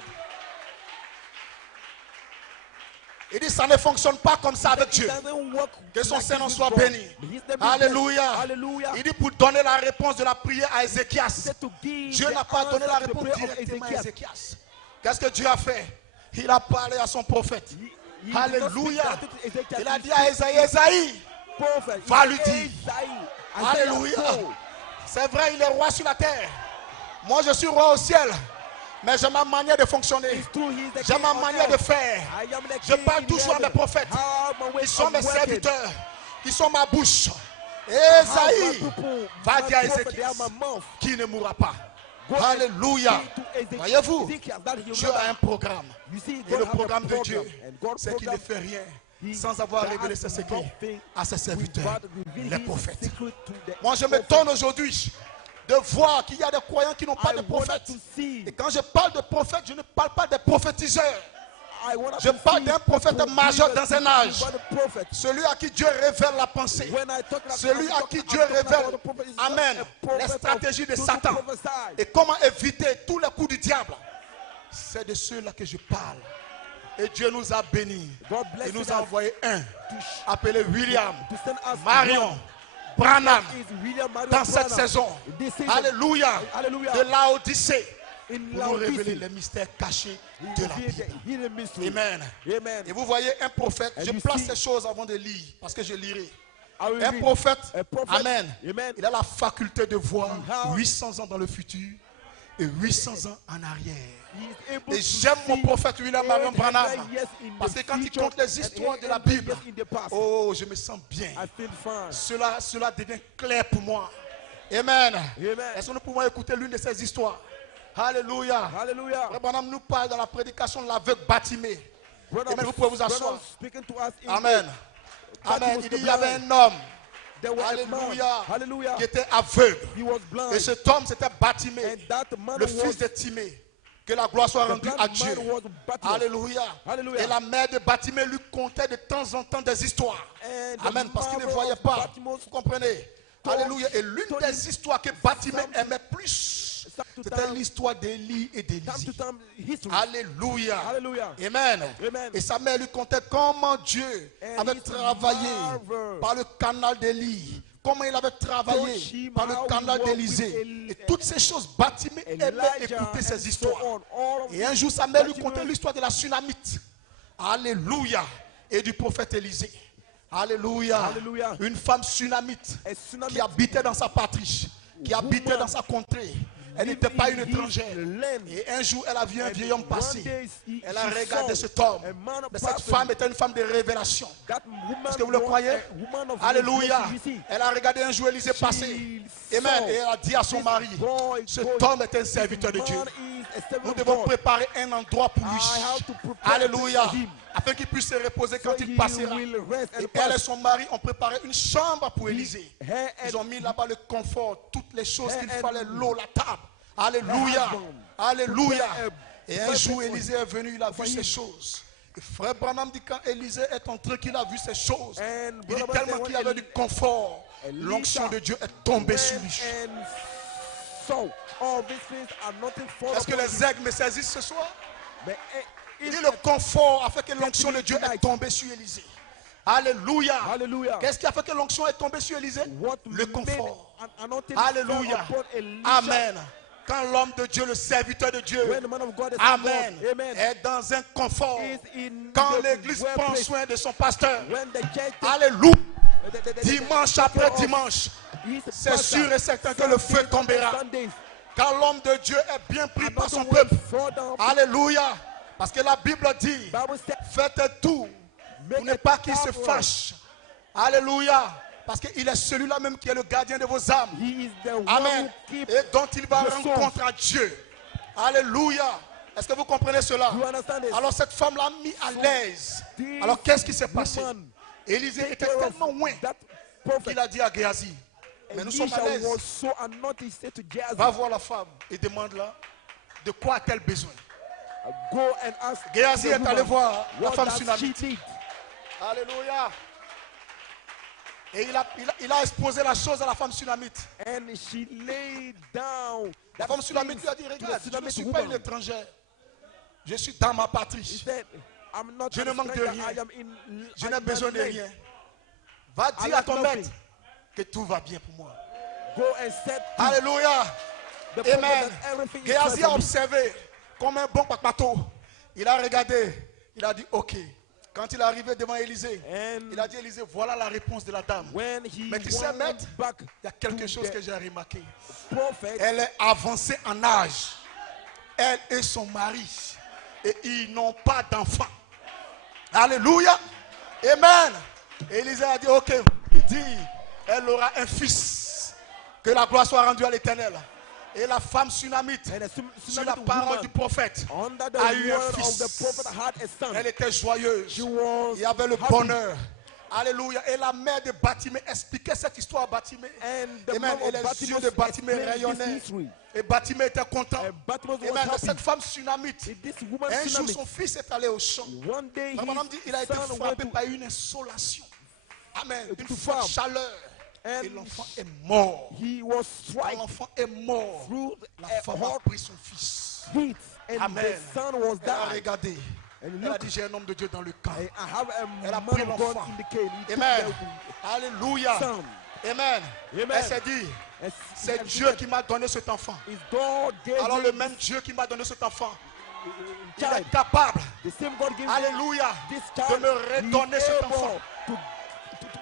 Il dit ça ne fonctionne pas comme ça avec It Dieu. doesn't work Que son like Saint-Nom this soit with God. béni. His name is Alléluia. blessed. Hallelujah. Il dit pour donner la réponse de la prière à He Ézéchias. said to give Dieu the n'a pas donné la answer to the réponse prayer of directement à Ezekiel. Ézéchias. Qu'est-ce que Dieu a fait? Il a parlé à son prophète. He did not Alléluia. speak directly to Ezekiel. Il a He dit à Esaïe, Esaïe, prophet. va He lui said, dire. Isaiah, Alléluia. go. C'est vrai, il est roi sur la terre. Moi, je suis roi au ciel. Mais j'ai ma manière de fonctionner. It's true, he is the J'ai king ma on manière de earth. faire. I am the Je king parle in toujours à mes heaven. prophètes. How my ways Ils sont of mes working. serviteurs. Ils sont ma bouche. How Esaïe, my people, va my dire à prophet, they Ézéchias are my mouth. qui ne mourra pas. Go Alléluia. and say to Ezekiel, Voyez-vous, Ezekiel, that he will Dieu never- a un programme. You see, Et God le has a programme de program, Dieu, and God's c'est qu'il ne program, fait rien he sans avoir does révélé ses secrets nothing à ses serviteurs, without revealing les his prophètes. secret to the Moi, je me prophets. donne aujourd'hui de voir qu'il y a des croyants qui n'ont pas I de wanted prophètes. to see. Et quand je parle de prophètes, je ne parle pas des prophétiseurs. I wanted Je to parle see d'un prophète people majeur being dans un a âge. about the prophet. Celui à qui Dieu révèle la pensée. When I talk about- Celui I'm à talking- qui Dieu I'm talking révèle, about the prophet, it's amen, not a prophet les of- stratégies de to Satan. prophesy. Et comment éviter tous les coups du diable. C'est de ceux-là que je parle. Et Dieu nous a bénis. God bless Il nous us a envoyé un, to appelé William, to send us Marion, one. Branham, Is William Marion dans cette Branham. saison. This season. Alléluia. Hallelujah. De Laodicée. In Pour nous révéler Laodicea. les mystères cachés He de la revealed the Bible. hidden mystery. Amen. Amen. Et vous voyez un prophète, And je you place see- ces choses avant de lire, parce que je lirai. I will Un read. prophète, A prophet. amen, Amen. il a la faculté de voir He has- 800 ans dans le futur et 800 ans en arrière. He is able Et to j'aime mon see prophète William Marion 800 Branham, years in parce the que quand il future compte les and histoires de la 800 Bible, years in the past. oh, je me sens bien. I feel fine. Cela devient clair pour moi. Amen. Amen. Est-ce que nous pouvons écouter l'une de ces histoires? Alléluia. Hallelujah. Frère Branham nous parle dans la prédication de l'aveugle Bartimée. Brother, Amen. Vous pouvez vous brother asseoir. speaking to us in Amen. the- Amen. was Il the dit il y avait blind. un homme, There was a man. alléluia, Hallelujah. qui était aveugle. He was Et blind. cet homme, c'était Bartimée, And that man le was fils de Timée. Que la gloire soit the rendue blind à man Dieu. was Bartimaeus. Alléluia. Hallelujah. Et la mère de Bartimée lui contait de temps en temps des histoires. And the Amen. Parce qu'il ne mother voyait of pas. Bartimaeus Vous comprenez? Alléluia. Et l'une told des histoires que Bartimée something- aimait plus, to c'était time- l'histoire d'Élie et Time d'Élisée. to time history. Alléluia. Hallelujah. Amen. Amen. Et sa mère lui contait comment Dieu And avait his travaillé mother par le canal d'Élie. Comment il avait travaillé told him par le how he canal walked d'Élysée. with Et toutes ces choses, Bartimée aimait Elijah écouter and ces so histoires. on. All of Et un these jour, sa mère lui Bartimaeus- contait l'histoire de la Sunamite. Alléluia. Et du prophète Élisée. Alléluia. Alléluia. Une femme Sunamite A Sunamite qui habitait dans sa patrie, qui habitait woman dans sa contrée. Elle lived n'était pas in une his étrangère. land. Et un jour, elle a vu un And vieil homme one passer. day Elle a she regardé saw cet homme. a man of Mais cette prophecy. femme était une femme de révélation. That woman Est-ce que vous le was croyez? a woman of Alléluia. revelation, you see. Elle a regardé un jour Élisée passer. Amen. saw Et elle a dit à son this mari, boy cet going- homme est un serviteur de Man Dieu. is a servant Nous of devons God. préparer un endroit pour lui. I have to prepare Alléluia. for him. Afin qu'il puisse se reposer quand So il he passera. will rest and Et elle et pass. son mari ont préparé une chambre pour Élisée. Her Ils ont mis là-bas le confort, toutes les choses Her qu'il and- fallait, l'eau, la table. Alléluia. husband Alléluia. prepare a Et un perfect jour, for Élisée est venu, il a vu for ces him. choses. Frère Branham dit quand Élisée est entré, qu'il a vu ces choses. And Il dit Brother tellement said qu'il when avait du confort. Elisha L'onction de Dieu est tombée sur lui. and so all these things are nothing for Est-ce que les aigles me saisissent ce soir? But Il dit le confort a fait que l'onction de Dieu est tombée sur Élisée. Alléluia. Hallelujah. Qu'est-ce qui a fait que l'onction est tombée sur Élisée? What Le made confort. an anointing Alléluia. fall upon Elisha Amen. Quand l'homme de Dieu, le serviteur de Dieu, when the man of God is Amen, involved, amen, est dans un confort. is in Quand the l'église well prend place, soin de son pasteur, when the church alléluia, the dimanche après dimanche, c'est sûr et certain que le feu tombera. Sundays, Quand l'homme de Dieu est bien pris par son anointing will peuple, fall down. alléluia, parce que la Bible dit, Bible said, faites tout pour ne pas qu'il se fâche. Alléluia, parce qu'il est celui-là même qui est le gardien de vos âmes. he is the one Amen. who keeps. Et dont il va your rendre soul. compte à Dieu. Alléluia. Est-ce que vous comprenez cela? You understand this? Alors cette femme l'a mis à l'aise. This Alors qu'est-ce qui s'est passé? woman Élisée était care of tellement loin that prophet. qu'il a dit à Géasi, mais nous sommes Elisha à l'aise. was so anointed, he said to Gehazi, Va voir la femme et demande-la de quoi a-t-elle besoin. go and ask Géasi the est allé woman, voir la what femme does she sunamite. need? Alléluia. Et il a exposé la chose à la femme sunamite. And she laid down. La that femme sunamite things lui a dit, to the regarde, je ne Sunamite suis pas une woman. étrangère. Je suis dans ma He patrie. said, I'm not Je a ne manque de stranger, rien. I am in Je I n'ai am besoin de late. rien. Va I dire à lack ton nothing. maître que tout va bien pour moi. Go and set Alléluia. the prophet Amen. that everything is Géasi well a for me. observé comme un bon papato. Il a regardé. Il a dit OK. Quand il est arrivé devant Élisée, And il a dit Élisée, voilà la réponse de la dame. when he Mais tu sais, went maître, back il y a quelque to chose the que j'ai remarqué. prophet, Elle est avancée en âge. Elle et son mari. Et ils n'ont pas d'enfant. Alléluia. Amen. Élisée a dit, ok, il dit, elle aura un fils. Que la gloire soit rendue à l'Éternel. Et la femme sunamite, and the sur la Sunamite parole woman, du prophète, under the a eu un word of fils. the prophet had a son. Elle était joyeuse. She was Il y avait le happy. bonheur. Alléluia. Et la mère de Batimée expliquait cette histoire à Batimée. And the Amen. mom Et of les Bartimaeus yeux de Batimée explained this rayonnaient. history. Et Batimée était content. And Bartimaeus was Amen. happy. Cette femme sunamite, This woman un jour Sunamite, son fils est allé au champ. one day Madame dit, il a his été son went frappé to par une insolation. Amen. Une to forte farm. chaleur. And Et l'enfant est mort. he was Quand struck l'enfant est mort, through la a femme a hot pris son fils. heat, and Amen. the son was Elle a died. regardé. And Elle a look, dit, j'ai un homme de Dieu dans le camp. I have a Elle a man pris of God l'enfant. in the cave. He took Amen. the Alléluia. son. Amen. Amen. Elle s'est dit, And c'est and Dieu qui m'a donné cet enfant. is God gave Alors me le même Dieu qui m'a donné cet enfant, il child. est capable, The same God gave me alléluia, this de child. me redonner He cet able enfant. to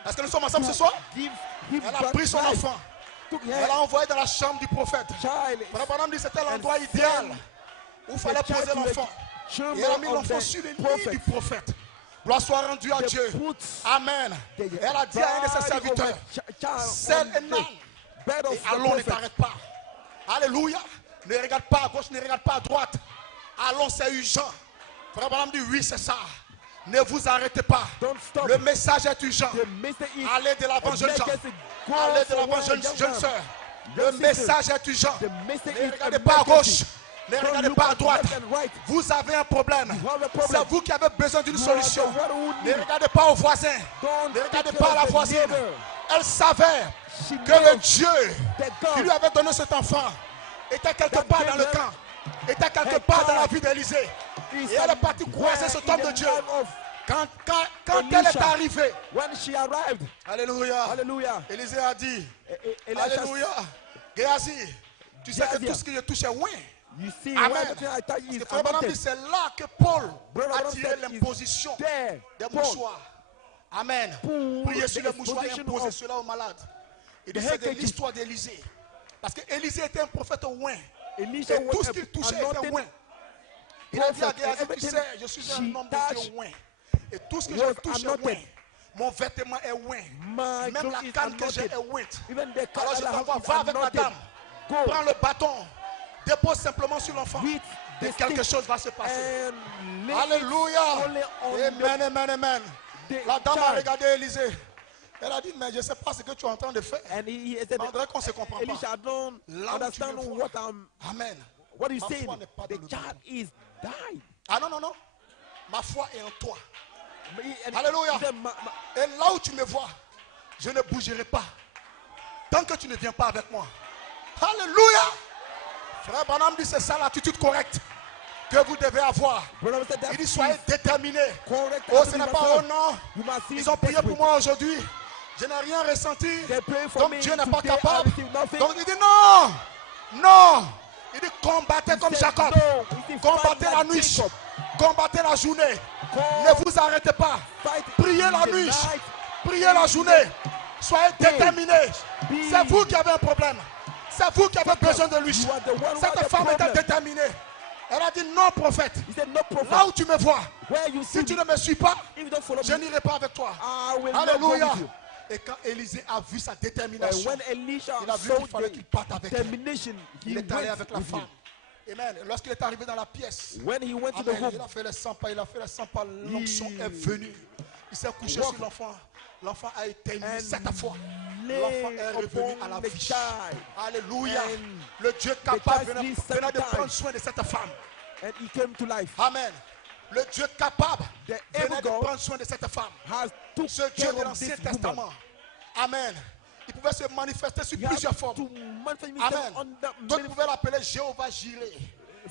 Est-ce que nous sommes ensemble ce soir? give him Elle a back pris son life. enfant. Took Elle her l'a envoyé dans la chambre du prophète. child. Frère Branham dit c'était l'endroit And idéal send où il fallait the child poser to the l'enfant. chamber Et elle a mis of l'enfant the sur le lit prophet. du prophète. Gloire soit rendue à They Dieu. put Amen. the Elle a dit à un de ses body serviteurs, of the child celle on et non. the bed of Et the allons, ne prophet. t'arrête pas. Alléluia. Ne regarde pas à gauche, ne regarde pas à droite. Allons, c'est urgent. Frère Branham dit oui, c'est ça. Ne vous arrêtez pas. Don't stop. Le message est urgent. The message is Allez de l'avant, jeune gens. emergency. Go Allez de l'avant, forward, jeune young man. sœur. Le Young sister. message est urgent. The message Ne is regardez pas à gauche. emergency. Ne Don't regardez look pas à at droite. left and right. Vous avez un problème. You have a problem. C'est vous qui avez besoin d'une You solution. are the one who Ne need- regardez pas au voisin. Don't Ne regardez take pas à care la of the voisine. neighbor. Elle savait She que le knows Dieu that qui lui God avait donné cet enfant était quelque that part gave dans le them camp. Était quelque her part dans la child vie d'Élisée. is Et elle est partie croiser cet homme de Dieu. Quand elle est Elisha. arrivée, When she arrived, alléluia, hallelujah, Élisée a dit, Elisha, alléluia, Géasi, tu sais que Géasi. tout ce qui je touche est loin. you see, Amen. when everything I tell you Parce is que Frère Branham dit, anointed. c'est là que Paul Brother a Branham tiré said l'imposition there, des Paul, mouchoirs. Amen. Pour Priez sur the les mouchoirs et exposition imposez of cela aux malades. Il dit, the c'est de handkerchief. l'histoire d'Élisée. Parce que Élisée était un prophète au loin. Elisha Et tout was ce qu'il touchait était anointed loin. Il a dit à prophet, Géasi, tu everything sais, je suis un she homme de Dieu touched loin. Et tout ce que was je touche est loin. anointed. Mon vêtement est loin. My Même la clothes is canne que j'ai anointed. est loin. Even the Alors je color I t'envoie, have is va avec la anointed. dame. Go Prends le bâton. Dépose simplement sur l'enfant. with Et the quelque stick chose va se passer. and lay it Alléluia. only on Amen, amen, amen. the La dame a child. regardé Élisée. Elle a dit, mais je ne sais pas ce que tu es en train de faire. And he said, On dirait qu'on ne se comprend pas. Elisha, I don't Là où understand tu me what I'm. Amen. What are you Ma saying? foi n'est pas The dans le child is died. Ah non, non, non. ma foi est en toi. And Alléluia. he said, Et là où tu me vois, je ne bougerai pas. Tant que tu ne viens pas avec moi. Alléluia. Frère Branham dit c'est ça l'attitude correcte que vous devez avoir. Brother said, Il dit that's soyez déterminés. correct. Oh, ce n'est pas oh non. You must see Ils ont it prié this pour way. moi aujourd'hui. Je n'ai rien ressenti. They pray for Donc me Dieu n'est pas today, I capable. receive nothing. Donc il dit non. Non. Il dit combattez comme said, Jacob. no. He said, Combattez fight la like nuit. Jacob. Combattez la journée. Come. Ne vous arrêtez pas. Fight Priez in la the nuit. night. Priez la journée. Soyez déterminés. Be. C'est vous qui avez un problème. C'est vous qui avez besoin de lui. You are the one who Cette has the femme était problem. déterminée. Elle a dit non, prophète. He said, no prophet. Là où tu me vois, Where you see si tu me, ne me suis pas, if you don't follow je me, n'irai pas avec toi. I will not go Alléluia. with you. Et quand Élisée a vu sa And détermination, when Elisha il a vu saw qu'il fallait the qu'il parte avec elle. determination, he Il est allé went avec la with femme. him. Amen. Lorsqu'il est arrivé dans la pièce, When he went to the amen, home, il a fait les 100 pas, l'onction est venue. Il s'est couché walked. sur l'enfant. L'enfant a été ému And 7 fois. lay L'enfant est revenu upon à la the vie. child. Alléluia. And Le Dieu capable child venait sleeps venait de 7 prendre times. soin de cette femme. And he came to life. Amen. Le Dieu capable The venait able de God prendre soin de cette femme. has took Ce Dieu care de of l'Ancien this Testament. woman. Amen. Il pouvait se manifester sur He has plusieurs to formes. manifest himself Amen. under D'autres many pouvaient l'appeler Jéhovah Jireh.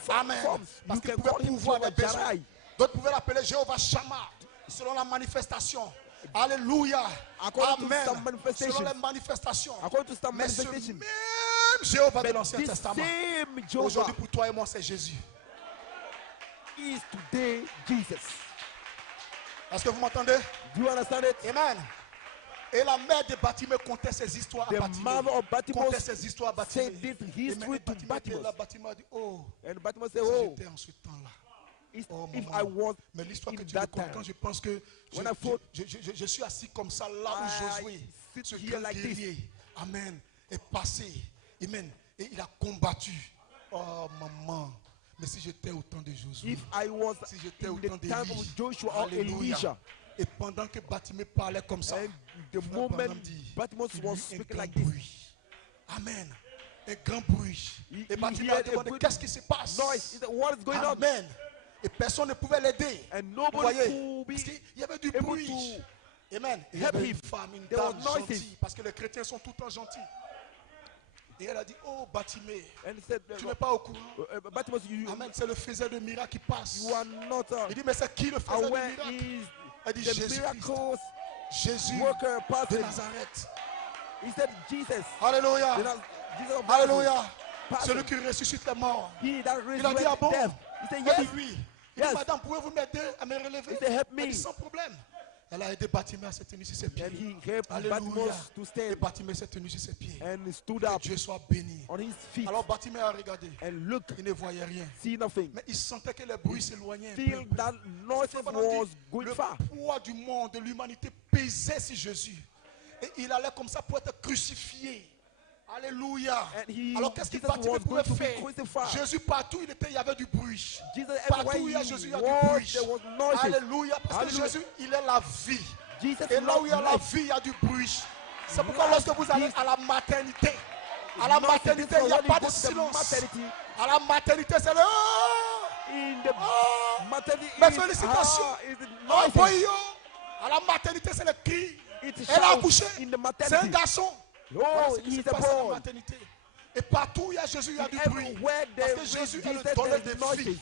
Amen. forms. Parce You qu'il can pouvait call him pouvoir des Jehovah besoins. Jireh. D'autres pouvaient l'appeler Jéhovah Shammah. Selon la manifestation. Alléluia. According to Amen. some manifestations. Selon les manifestations. According to some Mais ce manifestation. même Jéhovah de But l'Ancien this Testament. same Jehovah Aujourd'hui pour toi et moi c'est Jésus. is today Jesus. Est-ce que vous m'entendez? Do you understand it? Amen. Et la mère de Batimée contait ses histoires à The Batimée. mother of Bartimaeus Contait ses histoires à Batimée. said this Amen. history Et to Batimée était Bartimaeus. là, Batimée a dit, oh, And Bartimaeus said, si oh, j'étais en ce temps-là. Oh, if maman. I was Mais l'histoire que in tu that racontes, time, quand je pense que when I thought, je suis assis comme ça, là où I Josué, sit ce here grand like guerrier, amen, est passé, amen, et il a combattu. Oh, maman, mais si j'étais au temps de Josué, if I was si j'étais in au the temps time of d'Élie, Joshua or alléluia. Elisha, Et pendant que Batimée parlait comme ça, and the Frère moment Branham dit, Bartimaeus il y was eut un speaking grand like this, bruit. Amen. Un grand bruit. He- Et he Batimée a heard a demandé great qu'est-ce qui se passe. noise. He said, what is going on? Amen. Et personne ne pouvait l'aider. And Vous nobody voyez, could parce be qu'il y avait du able bruit. to Amen. Il y help avait him. une femme, une There was dame noises. gentille. Parce que les chrétiens sont tout le temps gentils. Et elle a dit, oh Batimée, And he said, tu n'es pas au courant. Bartimaeus, Amen. C'est le faiseur de miracles qui passe. you are not Il dit, mais c'est qui le faiseur de aware miracles? is Elle dit, the Jésus-Christ. miracles Jésus worker de person. Nazareth. He said, Jesus. Alléluia. Jesus of Nazareth. Alléluia. Person. Celui qui ressuscite les morts. He that Il a dit, ah bon? raised them. He said, Elle yes. dit, oui. Il Yes. dit, madame, pouvez-vous m'aider à me relever? He said, help Elle me. dit, sans problème. Elle a aidé Batimée à se tenir sur ses pieds. And he helped Alléluia. Bartimaeus to Et stand Batimée s'est tenu sur ses pieds. and stood Que up Dieu soit béni. on his feet Alors Batimée a regardé. and looked, Il ne voyait rien. see nothing. Mais il sentait que les bruits s'éloignaient un peu. Feel that noises Frère Branham was dit, going le far. poids du monde, de l'humanité pesait sur Jésus. Et il allait comme ça pour être crucifié. Alléluia. And he- Alors qu'est-ce que Jesus Batimée was pouvait going to be faire? crucified. Jésus, partout où il était, il y avait du bruit. Jesus, Partout everywhere où il y a he Jésus, il y a du was, bruit. there was noises. Alléluia. Parce que Hallelujah. Jésus, il est la vie. Jesus Et là où il y a la life. vie, il y a du bruit. C'est pourquoi Life lorsque vous allez is- à la maternité, à la Noise, maternité, this is il n'y a when pas you de go to the silence. maternity. À la maternité, c'est le oh, In the oh, maternity, mes is- félicitations. is the oh, noises. boy, oh. À la maternité, c'est le cri. It Elle a shouts accouché. in the C'est un maternity. garçon. Voilà Oh, ce qui se he's a passe à la boy. maternité. Et partout où il y a Jésus, il y a du bruit. Everywhere Parce there que is Jésus est le Jesus, donneur there is de vie. noises.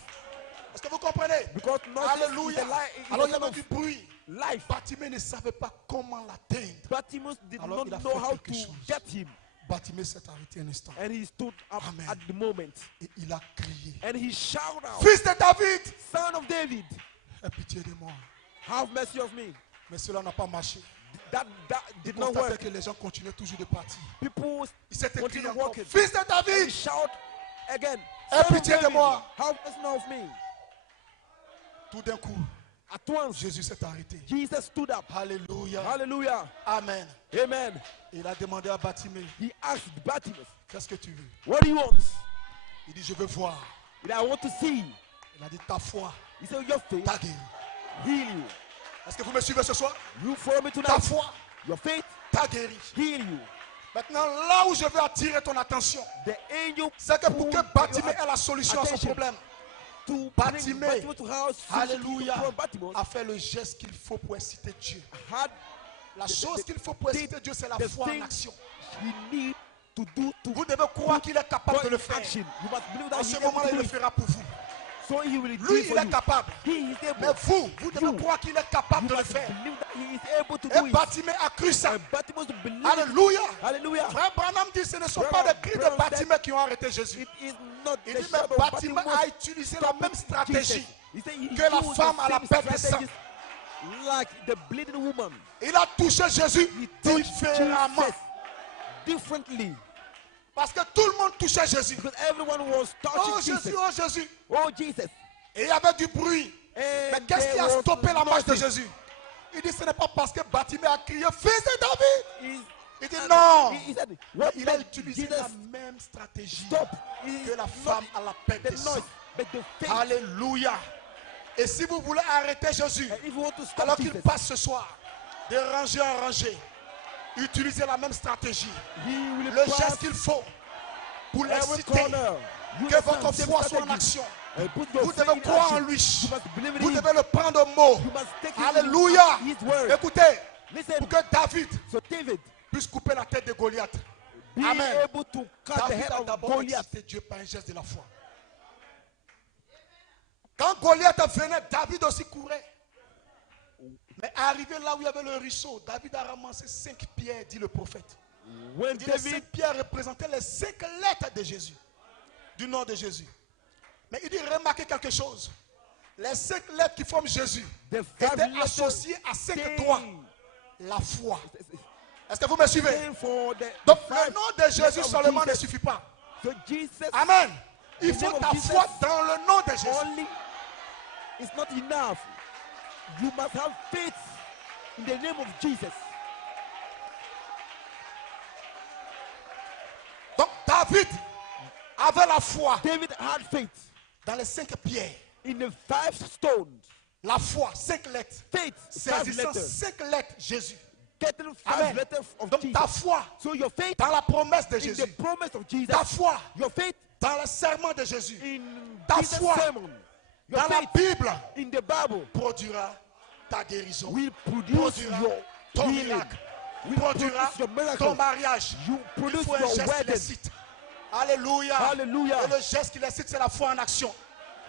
Est-ce que vous comprenez? Because noises Alléluia. is a li- is Alors a il y avait kind du of bruit. life. Batimée ne savait pas comment l'atteindre. Bartimaeus did Alors, not il a know fait how quelque to chose. get him. Batimée s'est arrêté un instant. And he stood up Amen. at the moment. Et il a crié. And he shouted out, Fils de David, Son of David, aie pitié de moi. have mercy of me. Mais cela n'a pas marché. That Il did not constatait work. que les gens continuaient toujours de partir. People Il s'est écrit continued encore. walking. Fils de And he David, shout again, aie Son of pitié de David, moi. have mercy of me. Tout d'un coup, At once, Jésus s'est arrêté. Jesus stood up. Alléluia. Hallelujah. Amen. Amen. Et il a demandé à Batimée, He asked Bartimaeus, qu'est-ce que tu veux? what do you want? Il dit, je veux voir. He said, I want to see. Il a dit, ta foi He said, your faith t'a guéri. heal you. Est-ce que vous me suivez ce soir? You follow me Ta tonight. foi Your faith t'a guéri. heal you. Maintenant, là où je veux attirer ton attention, The angel c'est que pour pulled que your Batimée ait la solution à son attention. problème, to Bartimée, bring Bartimaeus to house, alléluia, Bartimaeus a fait le geste qu'il faut pour exciter Dieu. had La chose qu'il faut pour exciter Dieu, c'est la the foi en thing action. he need to do to Vous devez croire qu'il est capable go de le in faire. action. You must believe that En he ce is able moment-là, to il do le it. fera pour vous. So he will do Lui, it il for est you. capable. He is able. Mais vous devez You, croire qu'il est capable you de le must faire. believe that he is able to do Et it. Bartimée a cru ça. And Bartimaeus believed it. Alléluia. Hallelujah. Frère Branham dit ce ne sont Branham- pas les cris de Branham Bartimée qui ont arrêté Jésus. It is not Il the dit, mais shadow of Bartimée Bartimaeus a utilisé la même stratégie He said he que la used femme the à la same perte de sang. strategies like the bleeding woman. Il a touché Jésus He touched différemment. Jesus differently Parce que tout le monde touchait Jésus. because everyone was touching Oh Jesus. Jésus, oh Jésus. Oh Jesus. Et il y avait du bruit. And Mais qu'est-ce qui a there stoppé was la marche de nothing. Jésus? Il dit ce n'est pas parce que Bartimée a crié fils de David. He's- Il dit and non. He said, Mais what il a made utilisé Jesus la même stratégie stop is que la not femme à la perte the de sang. noise, but the faith. Alléluia. Et si vous voulez arrêter Jésus, And if you want to stop alors qu'il Jesus, passe ce soir, de rangée en rangée, utilisez la même stratégie. he will Le pass geste qu'il faut pour every l'exciter. corner. You Que understand? votre Same foi soit en strategy. action. And put your Vous faith devez in croire en action. lui. You must believe in Vous him. devez le prendre au mot. You must take him Alléluia. in his word. Écoutez, Listen. pour que David So David puisse couper la tête de Goliath. be Amen. able to cut the David head a of d'abord Goliath. excité Dieu par un geste de la foi. Quand Goliath venait, David aussi courait. Mais arrivé là où il y avait le ruisseau, David a ramassé 5 pierres, dit le prophète. When Il dit, les 5 David, pierres représentaient les 5 lettres de Jésus, du nom de Jésus. Mais il dit, remarquez quelque chose. Les 5 lettres qui forment Jésus the five étaient letters associées à 5 stand doigts. La foi. Est-ce que vous me suivez? stand for the Donc five le nom de Jésus letters of seulement ne Jesus. suffit pas. So Jesus Amen. Il The faut name of ta Jesus foi dans le nom de Jésus. only is not enough. You must have faith in the name of Jesus. Donc David avait la foi David had faith dans les 5 pierres. in the 5 stones. La foi, 5 lettres. Faith, 5 Saisissant letters. 5 lettres Jésus. Getting 5 Amen. letters of Donc ta Jesus. foi So your faith dans la promesse de in the Jésus. promise of Jesus. Ta foi Your faith dans le serment de Jésus. in Ta Jesus' foi sermon. Your dans la faith Bible in the Bible produira ta guérison. will produce Produira your ton healing. miracle. Will Produira produce your miracle. ton mariage. You Il produce faut un your geste qui les wedding. cite. Alléluia. Hallelujah. Et le geste qui les cite, c'est la foi en action.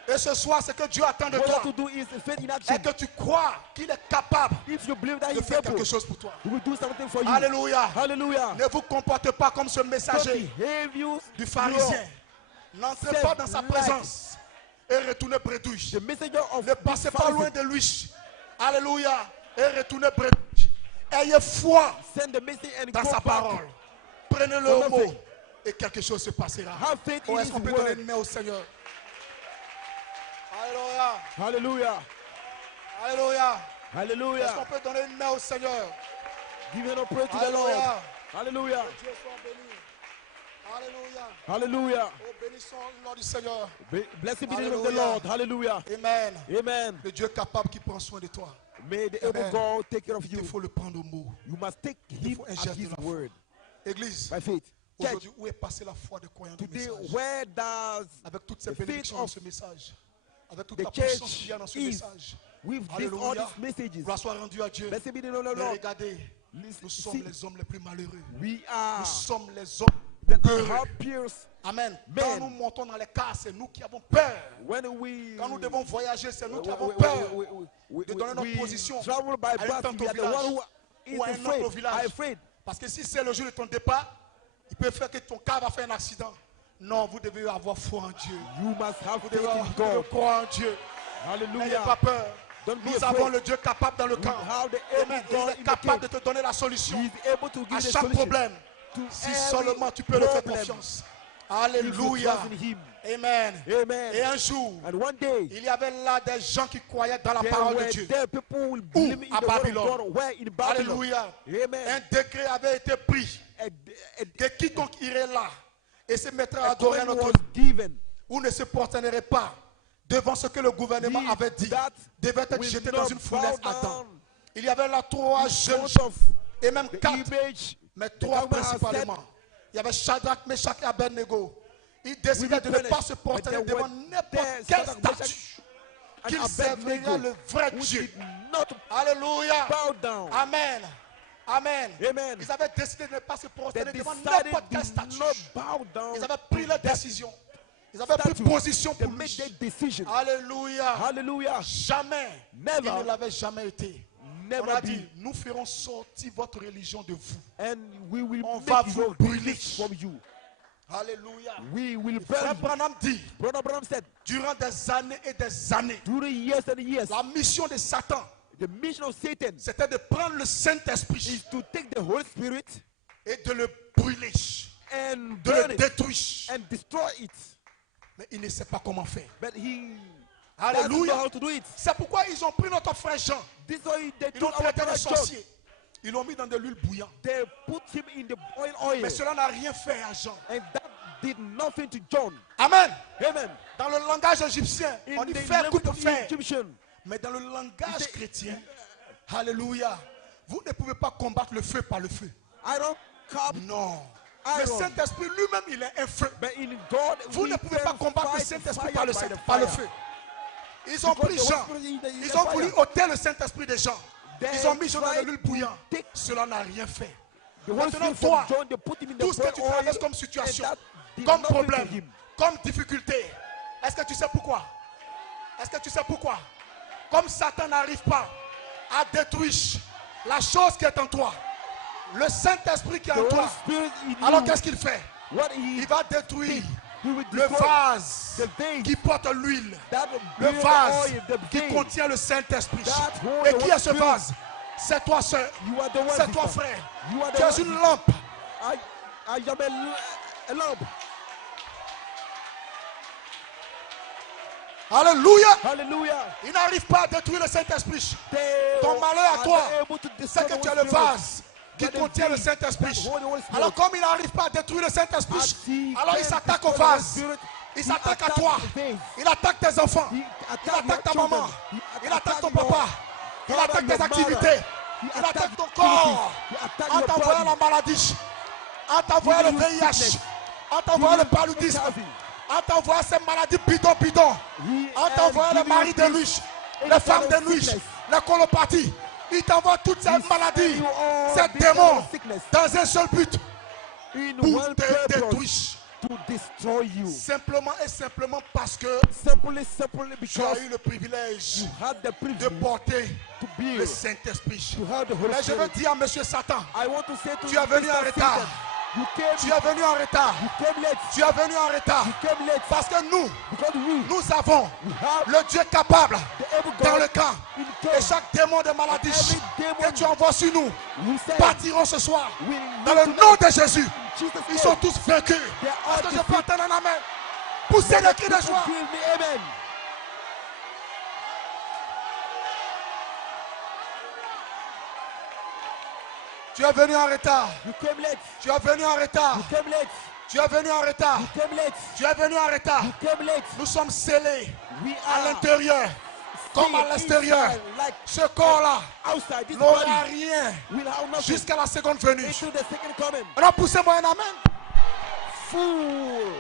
Et ce soir, ce que Dieu attend de What you toi, have to do is faith in action. est que tu crois qu'il est capable If you believe that de he's faire able, quelque chose pour toi. he will do something for you. Alléluia. Hallelujah. Ne vous comportez pas comme ce Don't messager behave you du pharisien. N'entrez pas dans sa self-like. présence et retournez bredouille. The messenger of Ne this passez pas Pharisee. loin de lui. Alléluia. Et retournez bredouille. Ayez foi Send the message and dans go sa back. parole. Prenez-le au mot et quelque chose se passera. Have faith Oh, in est-ce his qu'on peut donner word. une main au Seigneur? Alléluia. Hallelujah. Alléluia. Est-ce Hallelujah. qu'on peut donner une main au Seigneur? Give it a praise to the Lord. Alléluia. Hallelujah. Dieu soit béni. Alléluia. Hallelujah. Oh, bénissons le nom du Seigneur. Blessed be the name of the Hallelujah. Lord. Hallelujah. Amen. Amen. Le Dieu capable qui prend soin de toi. May the Amen. able God take care of Il you. faut le prendre au mot. You must take him faut un at geste his de la foi. word. Église, By faith. Church, aujourd'hui, où est passée la foi de croyants du today, message? where does Avec toutes ces the faith bénédictions dans of ce message, avec toute the la puissance church qu'il y a dans ce is message. with this, all Alléluia. these messages? Gloire soit rendue à Dieu. Blessed be the name of the Mais Lord. regardez, Listen, nous sommes see, les hommes les plus malheureux. we are Nous sommes les hommes the heureux. happiest Amen. men. Quand nous montons dans les cars, c'est nous qui avons peur. when we Quand nous devons voyager, c'est nous qui avons we- peur we- we- de donner notre we position travel by à une bus. tante We au are the one village who is ou à un afraid. autre au village. Are afraid. Parce que si c'est le jour de ton départ, il peut faire que ton car va faire un accident. Non, vous devez avoir foi en Dieu. You must have Vous faith devez in God. croire en Dieu. N'ayez Hallelujah. pas peur. Don't be Nous afraid. avons le Dieu capable dans le We camp. have the Amen. able God Il in est the capable camp. de te donner la solution He is able to à give the chaque solution problème. to Si every seulement tu peux le faire problem. confiance. If you Alléluia. trust in him. Amen. Amen. Et un jour, And one day, il y avait là des gens qui croyaient dans la there parole de were Dieu. there people who will believe in à the word of Babylone. God. Where in Babylon? Alléluia. Amen. Un décret avait été pris A, que quiconque irait là et se mettrait à a adorer command notre was given. ou ne se prosternerait pas devant ce que le gouvernement He avait dit, that devait être will jeté not dans une fournaise bow à temps. down Il y avait là 3 jeunes Front gens of et même the 4, image, mais the 3 government has principalement. Il y avait Shadrach, Meshach et Abednego il décidait de ne replenished. pas se But prosterner there devant were n'importe there quel Shadrach, Meshach, statut, and qu'il servirait Abednego, le vrai who Dieu. did not Alléluia. bow down. Amen. Amen. Amen. Ils avaient décidé de ne pas se They prosterner devant decided n'importe quel to statut. not bow down. Ils avaient pris leur to that décision. Ils avaient pris statue. position They pour made lui. their decision. Alléluia. Hallelujah. Jamais. Never. Il ne l'avait jamais été. On Never a be. dit, nous ferons sortir votre religion de vous. And we will On make va vous your brûler. beliefs from you. Alléluia. We will Frère burn you. Branham dit, Brother Branham said, durant des années et des années, during years and years, la mission de Satan, the mission of Satan c'était de prendre le Saint-Esprit is to take the Holy Spirit et de le brûler, and de burn le it détruire. and destroy it. Mais il ne sait pas comment faire. But he doesn't know Alléluia. how to do it. C'est pourquoi ils ont pris notre frère Jean. This is why they Ils l'ont took our traité de brother John. sorcier. Ils l'ont mis dans de l'huile bouillante. They put him in the oil. Mais cela n'a rien fait à Jean. And that did nothing to John. Amen. Amen. Dans le langage égyptien, In on dit the fer coupe language of fer. Egyptian, Mais dans le langage C'est- chrétien, alléluia, vous ne pouvez pas combattre le feu par le feu. iron cup, Non. Iron. Le Saint-Esprit lui-même, il est un feu. but in God, Vous we ne pouvez pas can combattre le fight Saint-Esprit fire par le, by the par le fire. feu. Ils ont Because pris the Holy Jean. Spirit is the Ils ont fire. voulu ôter le Saint-Esprit des gens. They Ils ont mis Jean dans de tried l'huile to bouillante. take Cela n'a rien fait. The Holy Maintenant, Spirit from toi, John, they put him in the tout ce que tu boil oil, traverses comme and situation, that did comme nothing to problème, him. comme difficulté, est-ce que tu sais pourquoi? Est-ce que tu sais pourquoi? Comme Satan n'arrive pas à détruire la chose qui est en toi, le Saint-Esprit qui est The en Holy toi, Spirit in alors you, qu'est-ce qu'il fait? what he Il va détruire he will le destroy vase the vase qui porte l'huile, that le bear vase oil, the qui vase. contient le Saint-Esprit. That hold Et the qui Holy est ce Spirit. vase? C'est toi, sœur. You are the one, C'est toi, sister. frère. You are the Tu one, es une sister. lampe. I am a lamp. Alléluia. Hallelujah. Il n'arrive pas à détruire le Saint-Esprit. They Ton malheur à are toi, not able to c'est destroy que the tu es Holy le Spirit. vase qui But the contient le vase Saint-Esprit. that hold the Holy Spirit. Alors comme il n'arrive pas à détruire le As Saint-Esprit, he alors il can s'attaque au destroy the Holy vase. Spirit, Il he s'attaque à attacks toi. the vase. Il attaque tes enfants. He Il attack attaque ta your maman. children. He Il attaque ton attack your papa. Il father, attaque tes your activités. mother. He Il attaque attack ton activities. corps. He attack En your t'envoyant body. la maladie. En t'envoyant le Giving you VIH. sickness. En t'envoyant le Giving you paludisme. HIV. En t'envoyant ces maladies bidon. He En am t'envoyant les giving maris you de nuit, this les femmes kind of de nuit, sickness. la colopathie. Il t'envoie toutes ces He maladies, send you all ces this kind démons, of sickness dans un seul but, in pour one te purpose, détruire. to destroy you. Simplement et simplement parce que Simply tu as because eu le privilège you had the de privilege porter to be le Saint-Esprit. to have the Holy Mais je veux Spirit. dire à Monsieur Satan, I want to say to tu es venu en Mr. retard. Satan, you came, Tu es venu en retard. you came late. Tu es venu en retard. You came late Parce que nous because we avons have le Dieu capable the able dans God le camp. in Et case chaque démon de maladie every que demon tu envoies sur nous we say partiront ce soir. we Dans live le tonight. nom de Jésus, Jesus ils name. sont tous vaincus. They are Est-ce que je peux defeated. entendre un amen? Poussez le cri de People joie. give me amen. Tu es venu en retard. You came late. Tu es venu en retard. You came late. Tu es venu en retard. You came late. Tu es venu en retard. You came late. Nous sommes scellés We à are l'intérieur comme à sealed l'extérieur. inside, like Ce corps-là outside this n'aura body. rien Will have nothing jusqu'à la seconde venue. until the second coming. Alors poussez-moi un amen. Fool.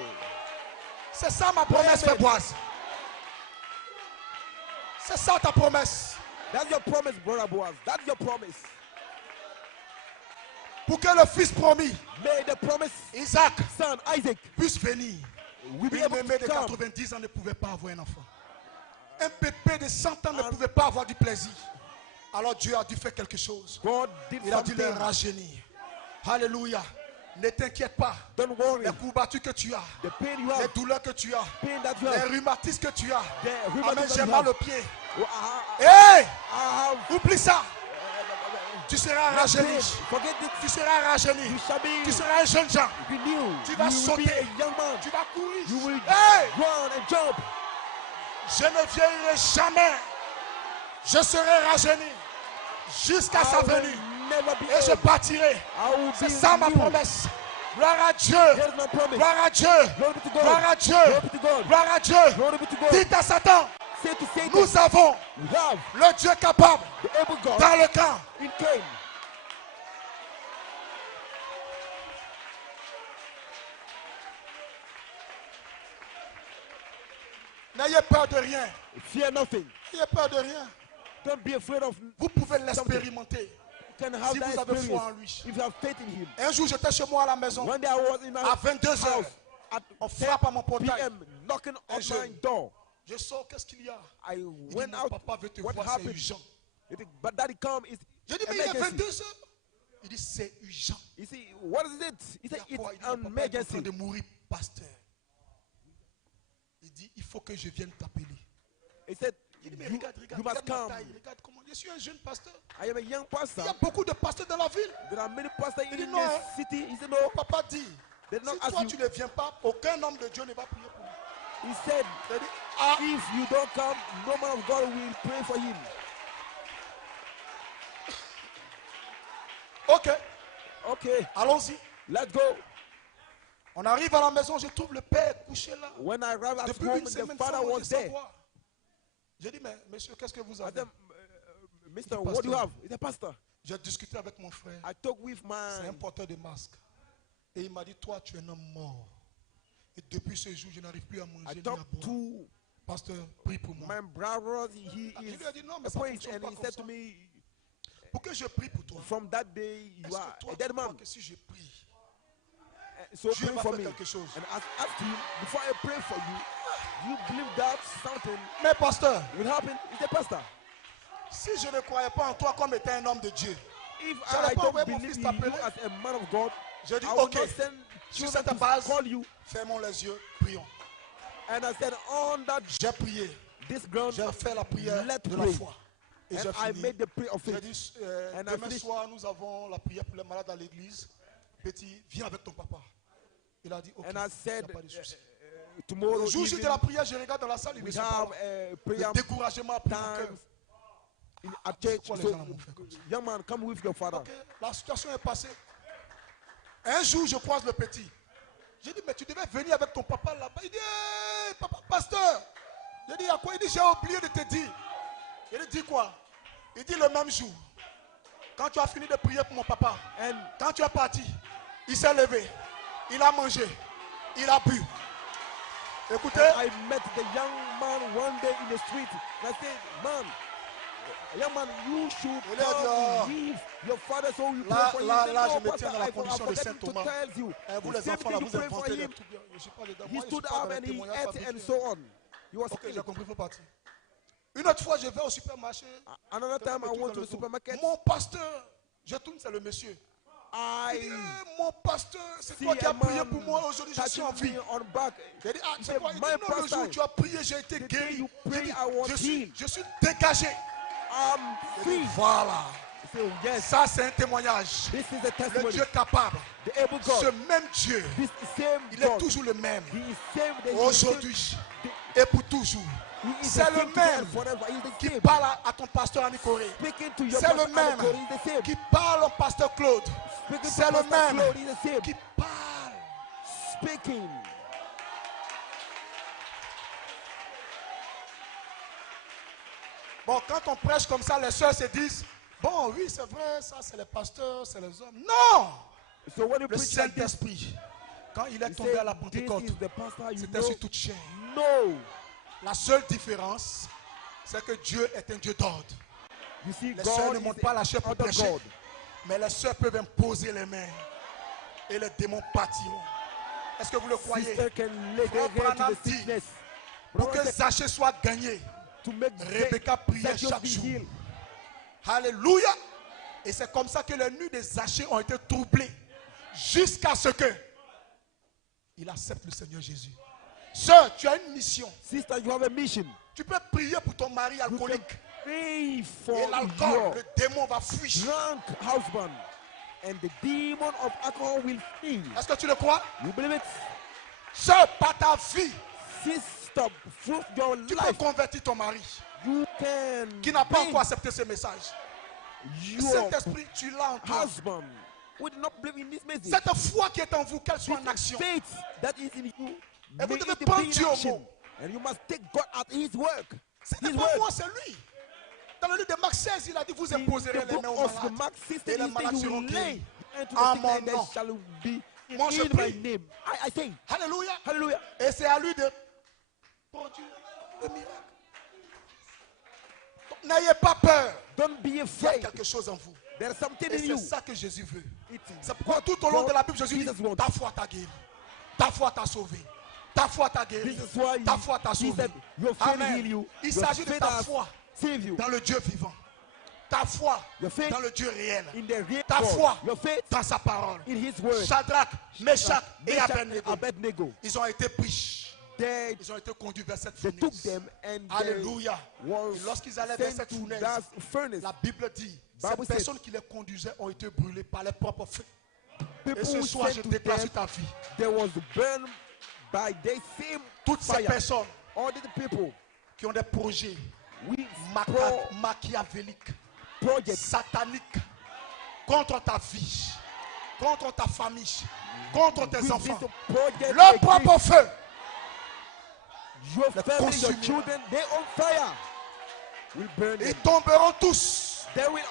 C'est ça ma promesse, Amen. Féboise. C'est ça ta promesse. That's your promise, brother Boaz. That's your promise. Pour que le fils promis, May the promise, Isaac, son Isaac, puisse venir. will be Une able mémé to de come. 90 ans ne pouvait pas avoir un enfant. Un pépé de 100 ans ne pouvait pas avoir du plaisir. Alors Dieu a dû faire quelque chose. God did Il a dû something. le rajeunir. Alléluia. Ne t'inquiète pas. Don't worry. Les courbatures que tu as, The pain you les have, douleurs que tu as, pain that you les have. rhumatismes que tu as. The rheumatism Amen, that j'ai you mal have. au pied. Oh, Hey! I have Oublie ça. Tu seras pain. rajeuni. Forget it. Tu seras rajeuni. You shall be Tu seras un jeune gens. renewed. Tu vas You will sauter. be a young man. Tu vas courir. You will Hey! run and jump. Je ne vieillirai jamais. Je serai rajeuni jusqu'à sa I will venue. never be Et je old. partirai. I will C'est be ça ma renewed. promesse. Gloire à Dieu. Here's my promise. Gloire à Dieu. Glory be to God. Gloire à Dieu. Glory be to God. Gloire à Dieu. Glory be to God. Dites à Satan, Say to Satan, nous avons we have le Dieu capable the able God dans le camp. in Cain. N'ayez peur de rien. Fear nothing. N'ayez peur de rien. Don't be afraid of Vous pouvez something. l'expérimenter. You can have Si that vous avez foi en experience lui. if you have faith in him. Un jour, j'étais chez moi à la maison. One day I was in my À 22 heures, house at on 10 frappe à mon portail. p.m. knocking on je- my door. Je sors, qu'est-ce qu'il y a? I Il dit, went mon out. papa veut te What voir, c'est happened? urgent. But daddy come is J'ai dit, mais il est emergency. 22 heures. Il dit, c'est urgent. You see, what is it? He Il said dit, it's quoi? Il dit, an mon papa est en train emergency. de mourir, pasteur. Il dit, il faut que je vienne t'appeler. He said, Il dit, mais you, regarde, you must regarde ma come. taille, regarde comment. Je suis un jeune pasteur. I am a young Il pastor. y a beaucoup de pasteurs dans la ville. There are many pastors Il dit in non. this city. He said, no. Papa dit, They did not si ask toi you. tu ne viens pas, aucun homme de Dieu ne va prier pour lui. He said, Il dit, ah, if you don't come, no man of God will pray for him. ok, Okay, allons-y. let's go. On arrive à la maison, je trouve le père couché là. When I arrived at Depuis home, une the semaine father sans was manger, there. sans boire. J'ai dit, mais monsieur, qu'est-ce que vous I avez? said, Mister, The what do you pastor. have? He's a pastor. J'ai discuté avec mon frère. I talked with C'est un my porteur de masque. Et il m'a dit, toi, tu es un homme mort. Et depuis ce jour, je n'arrive plus à manger I ni à talked boire. to Pasteur, prie pour moi. my brother. He Je is lui ai dit, non, mais a ça priest, fonctionne and pas he comme said ça. to me, Pour que je prie pour toi. from that day you Est-ce are que toi, a dead tu crois man. que si je prie, So Dieu pray va for faire me. quelque chose? And ask him, before I pray for you, you believe that something Mais pasteur, will happen? He's a pastor. si je ne croyais pas en toi comme étant un homme de Dieu, If J'allais I pas don't envoyer mon believe fils in you t'appeler. as a man of God, je dis, I will ok, not send sur children cette to base, call you. fermons les yeux, prions. And I said, on that J'ai prié, this ground, j'ai fait la prière let's de la pray. foi. Et j'ai And I fini. made the prayer of J'ai faith. dit, And I demain finished. soir, nous avons la prière pour les malades à l'église. Petit, viens avec ton papa. Il a dit, ok, And I il said, n'y a pas de souci. tomorrow Le jour J de evening, la prière, je regarde dans la salle, il ne we se have parle. a prayer Le découragement a pris mon cœur. time at church. Pourquoi les So, gens m'ont fait comme ça? young man, come with your father. Ok, la situation est passée. Un jour, je croise le petit. J'ai dit, mais tu devais venir avec ton papa là-bas. Il dit, hey, papa, pasteur. J'ai dit, à quoi? Il dit, j'ai oublié de te dire. Il dit, dis quoi? Il dit, le même jour, quand tu as fini de prier pour mon papa, And quand tu es parti, il s'est levé, il a mangé, il a bu. Écoutez, I met the young man one day in the street. And I said, man, young man, you should Il a dit, oh. come with your father so you Là, pray for là, him. là, He je said, me "No, tiens dans pastor, la I condition de forgot Saint to Thomas. tell you. Vous The les same enfants thing là, you vous pray for inventez des him. trucs. Je suis pas dedans. He Moi, je stood suis pas up dans and les he témoignages ate fabriqués. and so on. He was Ok, j'ai ill. compris, il faut partir. Une autre fois, je vais au supermarché. Another Quelqu'un time me I tourne went dans to le the dos. supermarket. Mon pasteur, je tourne, c'est le monsieur. Il dit, I mon pasteur, c'est see toi qui a as prié man pour moi aujourd'hui, je suis en touching vie. me on back. J'ai dit, ah, He c'est said, quoi? Il dit, my non, le jour pastor, où tu as prié, j'ai été the day guéri. you J'ai prayed, dit, I was healed. je suis dégagé. I'm J'ai dit, free. voilà. He said, yes, Ça, c'est un témoignage. this is a Le testimony. Dieu capable. The able Ce God. même Dieu, This same il est God. toujours le même. He is same day. Aujourd'hui et pour toujours. He is C'est the le same today and même forever. He is the qui same. parle à ton pasteur Annie Corée. Speaking to your C'est le pastor même Aniko, he is the same. qui parle au pasteur Claude. Speaking C'est to le Pastor même Claude, he is the same. qui parle. Speaking. Bon, quand on prêche comme ça, les soeurs se disent, bon, oui, c'est vrai, ça, c'est les pasteurs, c'est les hommes. Non! So when you Le preach like this, Saint-Esprit, quand il est he tombé à la said, Pentecôte, this is the pastor you c'était know. sur toute chair. No. La seule différence, c'est que Dieu est un Dieu d'ordre. You see, Les sœurs God ne is montent pas la chair pour other prêcher, God. mais les sœurs peuvent imposer les mains et les démons partiront. Est-ce que vous le croyez? Sister can lay their Frère hand to Branham the dit, sickness. Pour que Brother said, Zachée soit gagné, to make Rebecca priait Zacchaeus chaque be jour. healed. Alléluia. Et c'est comme ça que les nuits de Zachée ont été troublées jusqu'à ce que il accepte le Seigneur Jésus. Sœur, tu as une mission. Sister, you have a mission. Tu peux prier pour ton mari You can alcoolique. pray for Et l'alcool, your le démon va fuir. drunk husband, and the demon of alcohol will flee. Est-ce que tu le crois? You believe it? Sœur, par ta vie, Sister, through your tu peux life, convertir ton mari you can qui n'a pas bring encore accepté ce message. Le your Saint-Esprit, tu l'as en toi. husband who did not believe in this message. Cette foi qui est en vous, qu'elle soit en action. Faith that is in you, Et vous may devez it prendre be in Dieu au action. mot. And you must take God at His work. Ce His n'est pas word. moi, c'est lui. Dans le livre de Marc 16, il a dit, vous In imposerez the les book mains aux of the malades. Mark 16, Et les he said malades you seront will guéris. lay hand to En the sick mon and they nom. shall be Moi, je in my prie. name. I say, Alléluia. hallelujah. Et c'est à lui de produire Le miracle. Donc, n'ayez pas peur. Don't be Il y a afraid. quelque chose en vous. There's something Et in c'est you. ça que Jésus veut. It is C'est pourquoi what tout au long de la Bible, God- Jésus dit, Jesus wants. ta foi t'a guéri. Ta foi t'a sauvé. Ta foi t'a guéri. This is why Ta foi t'a he sauvé. said, your faith heal Amen. you. Il Your s'agit de faith ta has foi saved you. dans le Dieu vivant. Ta foi Your faith dans le Dieu réel. in the real Ta God. foi Your faith dans sa parole. in his word. Shadrach, Meshach et Meshach Abednego. and Abednego. Ils ont été pris. They Ils ont été conduits vers cette They took fournaise. them and Alléluia. they was Et lorsqu'ils allaient vers sent cette to fournaise, that furnace. la Bible dit, ces Bible said- personnes qui les conduisaient ont été brûlées par leurs propres feux. Et People ce who soir, je sent to déclare them, sur ta vie, there was burned by the same toutes ces fire. personnes All the people qui ont des projets we machiavéliques, project sataniques contre ta vie, contre ta famille, contre tes with enfants, this project leur against propre feu, your les family, your consumera. children, they on fire. We burn ils them. tomberont tous They will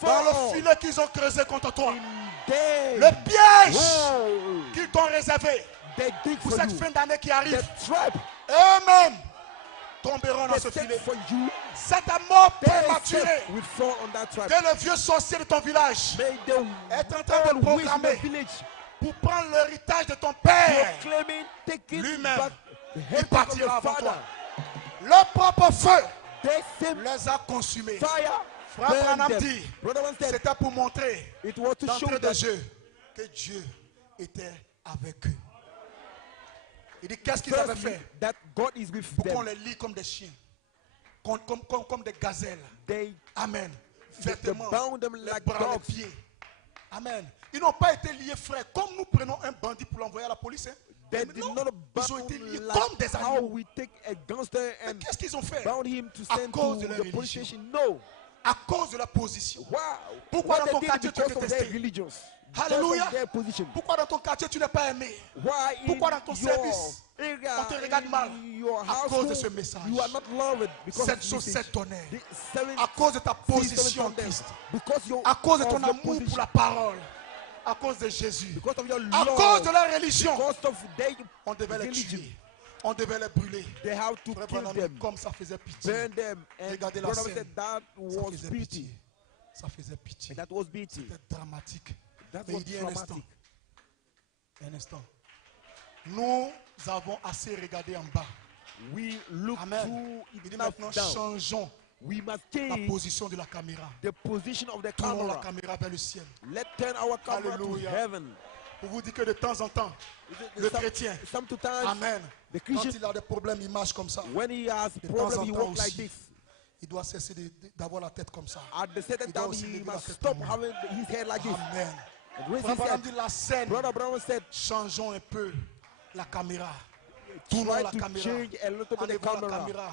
dans fall le filet qu'ils ont creusé contre toi. in death. Le piège Whoa. qu'ils t'ont réservé They dig pour for cette you. fin d'année qui The arrive, trap eux-mêmes tomberont dans they ce set filet. for you. Cette mort They prématurée set will fall on that trap. que le vieux sorcier de ton village May the est en train de old witch in programmer the village pour prendre l'héritage de ton you're père, claiming, taking lui-même, back the il heritage of partira your avant father. toi. Leur propre feu They same les a consumés. fire Frère burned Branham them. dit, Brother Branham said c'était pour montrer it was to show d'entrée de that jeu que Dieu était avec eux. Il dit, qu'est-ce qu'ils avaient firstly, fait that God is with pour qu'on them. les lie comme des chiens, comme des gazelles. They Amen. they Vêtements, bound them les like bras, les dogs. pieds. Amen. Ils n'ont pas été liés, frère, comme nous prenons un bandit pour l'envoyer à la police. Hein. They Mais did non, not ils ont été bound liés like comme des how animaux. we take a gangster Mais and qu'est-ce qu'ils ont fait? bound him to À send cause to de leur the police religion. station. No. À cause de la position. Wow. Pourquoi What dans ton they quartier did tu es because of their détesté? religions. Alléluia. Because of their position. Pourquoi dans ton quartier tu n'es pas aimé? Why in Pourquoi dans ton your service, area, on te regarde mal? in your À cause de ce household, message. you are not loved because Cette of this chose, message. cette tonnerre. The seven À cause de ta seven position en condemned. Christ. Because your, À cause de ton of your amour pour position. la parole. À cause de Jésus. Because of your À love. cause de la religion. Because of their On devait les religion. tuer. On devait les brûler. They have to Frère kill Branham, them, comme ça faisait pitié. burn them. And Regardez la Brother scène. said that Ça was faisait pity. pitié. Ça faisait pitié. And that was pity. C'était dramatique. That Mais was il dit un instant. traumatic. Un instant. Nous avons assez regardé en bas. We look Amen. too Il dit enough maintenant down. changeons We must la change position de la caméra. the position of the Tournons la camera. caméra vers le ciel. Let's turn our camera Alléluia. to heaven. Pour vous dire que de temps en temps, le chrétien, Sometimes Amen, the quand Christian, il a des problèmes, images comme ça, when he has de temps problem, en he temps walks like aussi, this. il doit cesser d'avoir la tête comme ça. At the certain Il doit time, aussi he lever la must tête stop en haut. having his head like this. Amen. And when Frère he Branham said, dit la scène, Brother Brown said, changeons un peu la caméra. Tournons try la to caméra. change a little bit the Enlevons la camera. caméra.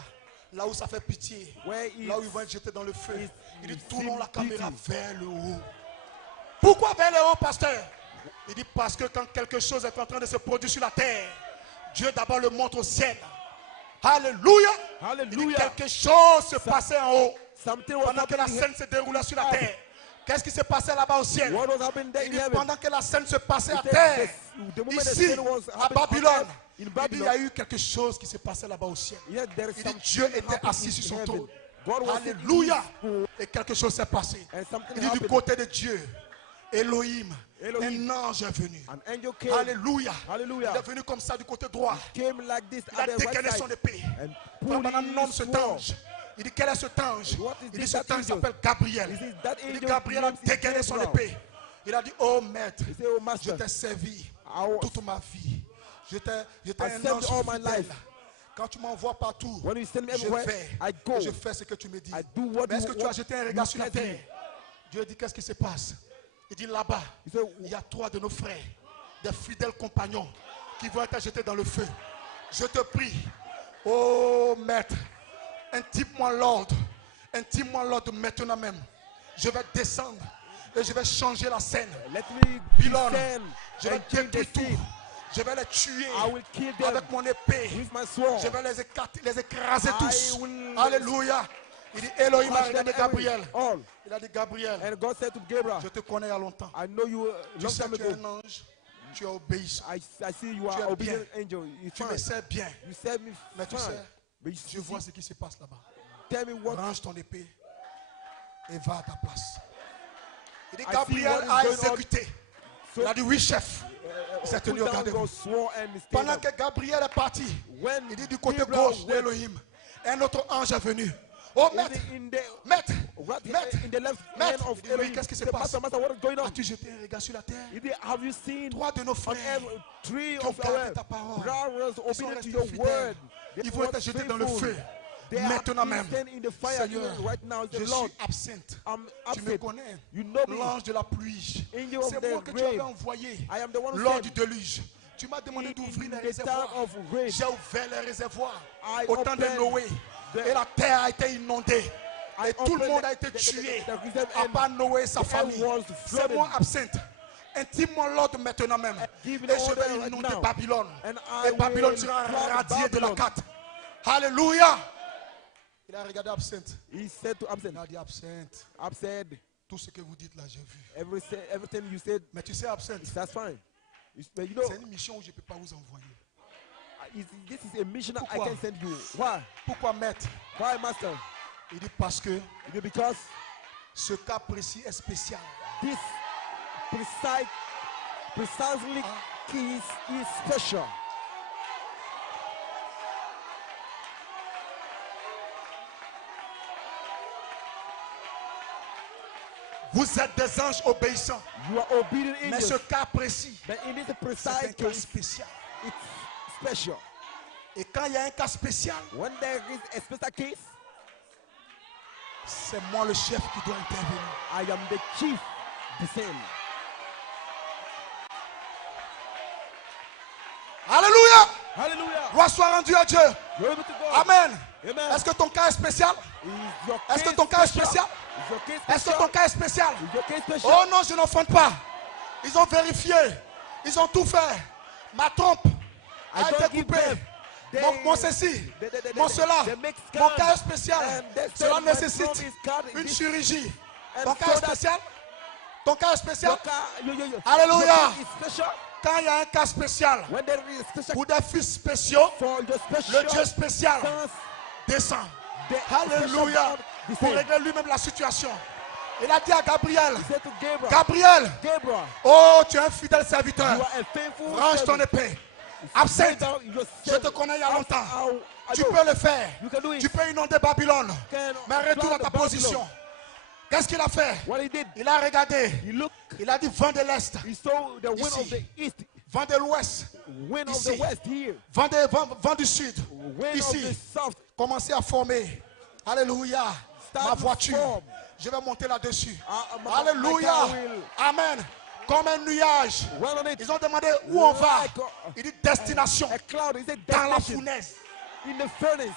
Là où ça fait pitié. Where Là où ils it's- vont être jetés dans le feu. it's- Il dit it's tournons la pity. caméra vers le haut. Pourquoi vers le haut, pasteur? Il dit parce que quand quelque chose est en train de se produire sur la terre, Dieu d'abord le montre au ciel. Alléluia. Il dit Hallelujah. quelque chose se passait en haut. Something was Pendant que la happening scène se déroulait sur la Ah. terre. Qu'est-ce qui se passait là-bas au ciel? here. What was happening there Il in dit heaven? pendant que la scène se passait à He said terre, the moment the ici, scene was à happening on Babylone, earth, in il dit il y a Babylon, eu quelque chose qui s'est passé là-bas au ciel. yes, there is Il dit something Dieu était happening assis in sur son heaven. trône. God was Alléluia. sitting Et quelque chose s'est passé. and something Il dit du happened. côté de Dieu, Elohim, Elohim. un ange est venu. An angel came, Alléluia. Hallelujah. Il est venu comme ça du côté droit. came like this Il a at the décalé right son side épée. and Frère Branham pulled nomme his cet sword. ange. Il dit quel est cet ange? What is Il dit this, cet that ange angel? s'appelle Gabriel. He says, that Il dit angel Gabriel a named is décalé son Gabriel. épée. Il a dit oh maître, He said, oh je master, t'ai servi I was- toute ma vie. J'étais I un served ange all my fidèle. life. Quand tu m'envoies partout, when you send me je everywhere, vais. I go. Je fais ce que tu me dis. I do what Mais est-ce you que tu as want jeté un you regard sur la said to me. terre? Dieu dit qu'est-ce qui se passe? Il dit là-bas, He said, il y a 3 de nos frères, des fidèles compagnons qui vont être jetés dans le feu. Je te prie, oh maître, intime-moi l'ordre. Intime-moi l'ordre maintenant même. Je vais descendre et je vais changer la scène. let me Pylône, descend je vais and change the détruire tout. scene. Je vais les tuer I will kill them avec mon épée. with my sword. Je vais les écraser tous. will Alléluia. Il dit Elohim a crush them regardé Gabriel. all. Il a dit Gabriel, And God said to Gabriel, je te connais il y a longtemps. I know you Je long sais time que tu es ago. un ange. Tu es obéissant. I see you Tu es are obedient bien. angel. It's Tu me fine. sais bien. You said me Mais tu fine. sais, But Je vois ce qui se passe là-bas. tell me what Range ton épée et va à ta place. Il dit I see Gabriel what is a going on. exécuté. So, Il a dit oui, chef. Il s'est put tenu au down garde-vous. your sword and stay Pendant down. que Gabriel est parti, When il dit du côté Gabriel gauche went, d'Elohim, un autre ange est venu. Oh, maître, in the maître, right maître, in the left hand maître. of Il dit, oui, Elohim, qu'est-ce qui se said, passe? Master, what is going on? As-tu jeté un regard sur la terre? He did, have you seen 3 de nos on frères every tree qui ont of gardé our ta parole, brothers ils sont obedient to restés your fidèles. word? Ils vont être jetés dans le feu. They are Maintenant même, stand in the fire Seigneur, even right now. je The suis Lord, absente. I'm Tu me absent. connais, You know me. l'ange de la pluie. Angel of C'est the moi que tu avais rain. envoyé I am the one who lors said, du déluge. Tu m'as demandé d'ouvrir les in the time réservoirs. of rain, J'ai ouvert les réservoirs I au temps de opened Noé. the- Et la terre a été inondée. I Et tout le opened monde the- a été the- tué. the reserve À and part Noé et sa the famille. earth was C'est flooded. moi absente. Intime-moi l'ordre maintenant même. give Et the je order vais right inonder now. Babylone. And I Et Babylone will sera flood radiée de la Babylon. carte. Alléluia. Il a regardé absente. He said to absent, Il a dit absente. absent, Tout ce que vous dites là, j'ai vu. everything you said, Mais tu sais, absente, that's fine. But you know, c'est une mission où je ne peux pas vous envoyer. this is a mission I Pourquoi? can send you. Why? Pourquoi maître? Why, Master? Il dit parce que Because ce cas précis est spécial. this precisely is special. Vous êtes des anges obéissants. You are obedient Mais ce angels. cas précis, But in this c'est un precise cas case, spécial. it's special. Et quand il y a un cas spécial, When there is a special case, c'est moi le chef qui doit intervenir. I am the chief, the same. Alléluia. Hallelujah. Gloire soit rendue à Dieu. Glory be to God. Amen. Amen. Est-ce que ton cas est spécial? Is your Est-ce que case ton cas est special? spécial? Is your case Est-ce que special? ton cas est spécial? Is your case special? Oh non, je n'enfonte pas. Ils ont vérifié. Ils ont tout fait. Ma trompe I a don't été give coupée. them. Mon ceci, mon cela. they make Mon scans. cas est spécial. And they Cela said my nécessite throat is cut. une This- chirurgie. And Ton cas so est that- spécial? Ton cas est spécial? Your car- Alléluia. your case is special. Quand il y a un cas spécial When there is a special pour des fils spéciaux, for your special le Dieu spécial sons, descend. the Alléluia. special Pour God, régler lui-même la situation. Il a dit à Gabriel, he said to Gabriel, Gabriel, Gabriel, oh, tu es un fidèle serviteur. you are a faithful Range ton servant. épée. Lay Absent. down your Je te servant. connais il y a longtemps. Tu ago. peux le faire. You can do it. Tu peux inonder Babylone. Can Mais retourne à ta flood Babylon. position. Qu'est-ce qu'il a fait? What he did, Il a regardé. he looked, Il a dit vent de l'Est, he saw the wind Ici. of the east, vent de l'Ouest, wind of Ici. the west here, vent du Sud. wind of the Ici, south. commencez à former. Alléluia. Start Ma to voiture. form. Je vais monter là-dessus. My Alléluia. car will Amen. Comme un nuage. run on it. Ils ont demandé où on va. Like Il dit destination. a cloud. He said Dans la destination fournaise. in the furnace.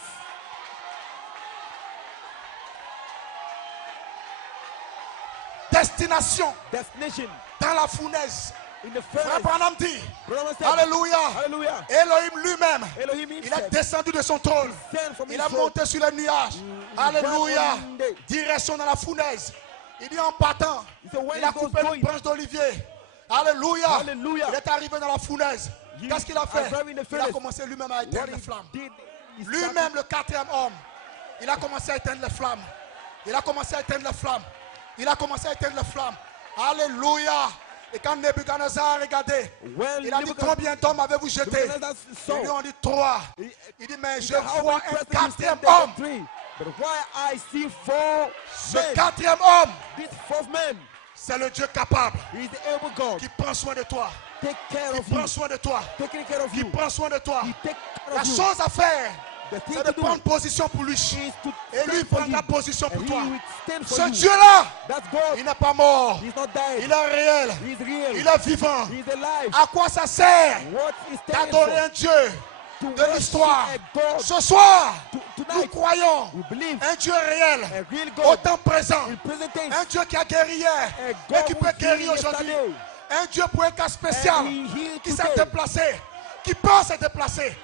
Destination. Destination Dans la fournaise. in the Frère furnace. Branham dit. Brother said, Alléluia. Hallelujah. Elohim lui-même. Elohim Il est himself descendu de son trône. sent from Il his a throne. monté sur les nuages. Alléluia. on the- Direction dans la fournaise. Il dit en partant. He said, when Il a he goes coupé une going, branche d'olivier. Alléluia. Hallelujah. Il est arrivé dans la fournaise. He Qu'est-ce qu'il a fait? arrived in the Il a furnace. commencé lui-même à what éteindre he les flammes. did, he Lui-même, le quatrième homme. Il a commencé à éteindre les flammes. Il a commencé à éteindre les flammes. Il a commencé à éteindre les flammes. Alléluia. Et quand Nebuchadnezzar a regardé, When il a dit Nebuchadnezzar- combien d'hommes avez-vous jeté? Nebuchadnezzar Ils lui saw, ont dit 3. he- Il dit mais he je said, how vois many un persons you quatrième said there were homme. 3? But why I see 4 Ce men, quatrième homme, this fourth man, c'est le Dieu capable he is the able God. qui prend soin de toi. Take care Qui of you. prend soin de toi. Taking care of Qui you. prend soin de toi. He take care La of you. chose à faire, The thing c'est to de do prendre position pour lui. is to Et lui stand for prendra you. position pour And toi. he will stand for Ce you. Dieu-là, That's God. il n'est pas mort. He's not dead. Il est réel. He's real. Il est vivant. He's alive. À quoi ça sert What is standing d'adorer for? un Dieu To de worship l'histoire? a God. Ce soir, nous Tonight, croyons we believe un Dieu réel, a real au God temps présent. in present tense. Un Dieu qui a guéri hier A et God qui who peut guérir healed aujourd'hui. yesterday. Un Dieu pour un cas spécial And he healed qui s'est today. déplacé, qui peut se déplacer.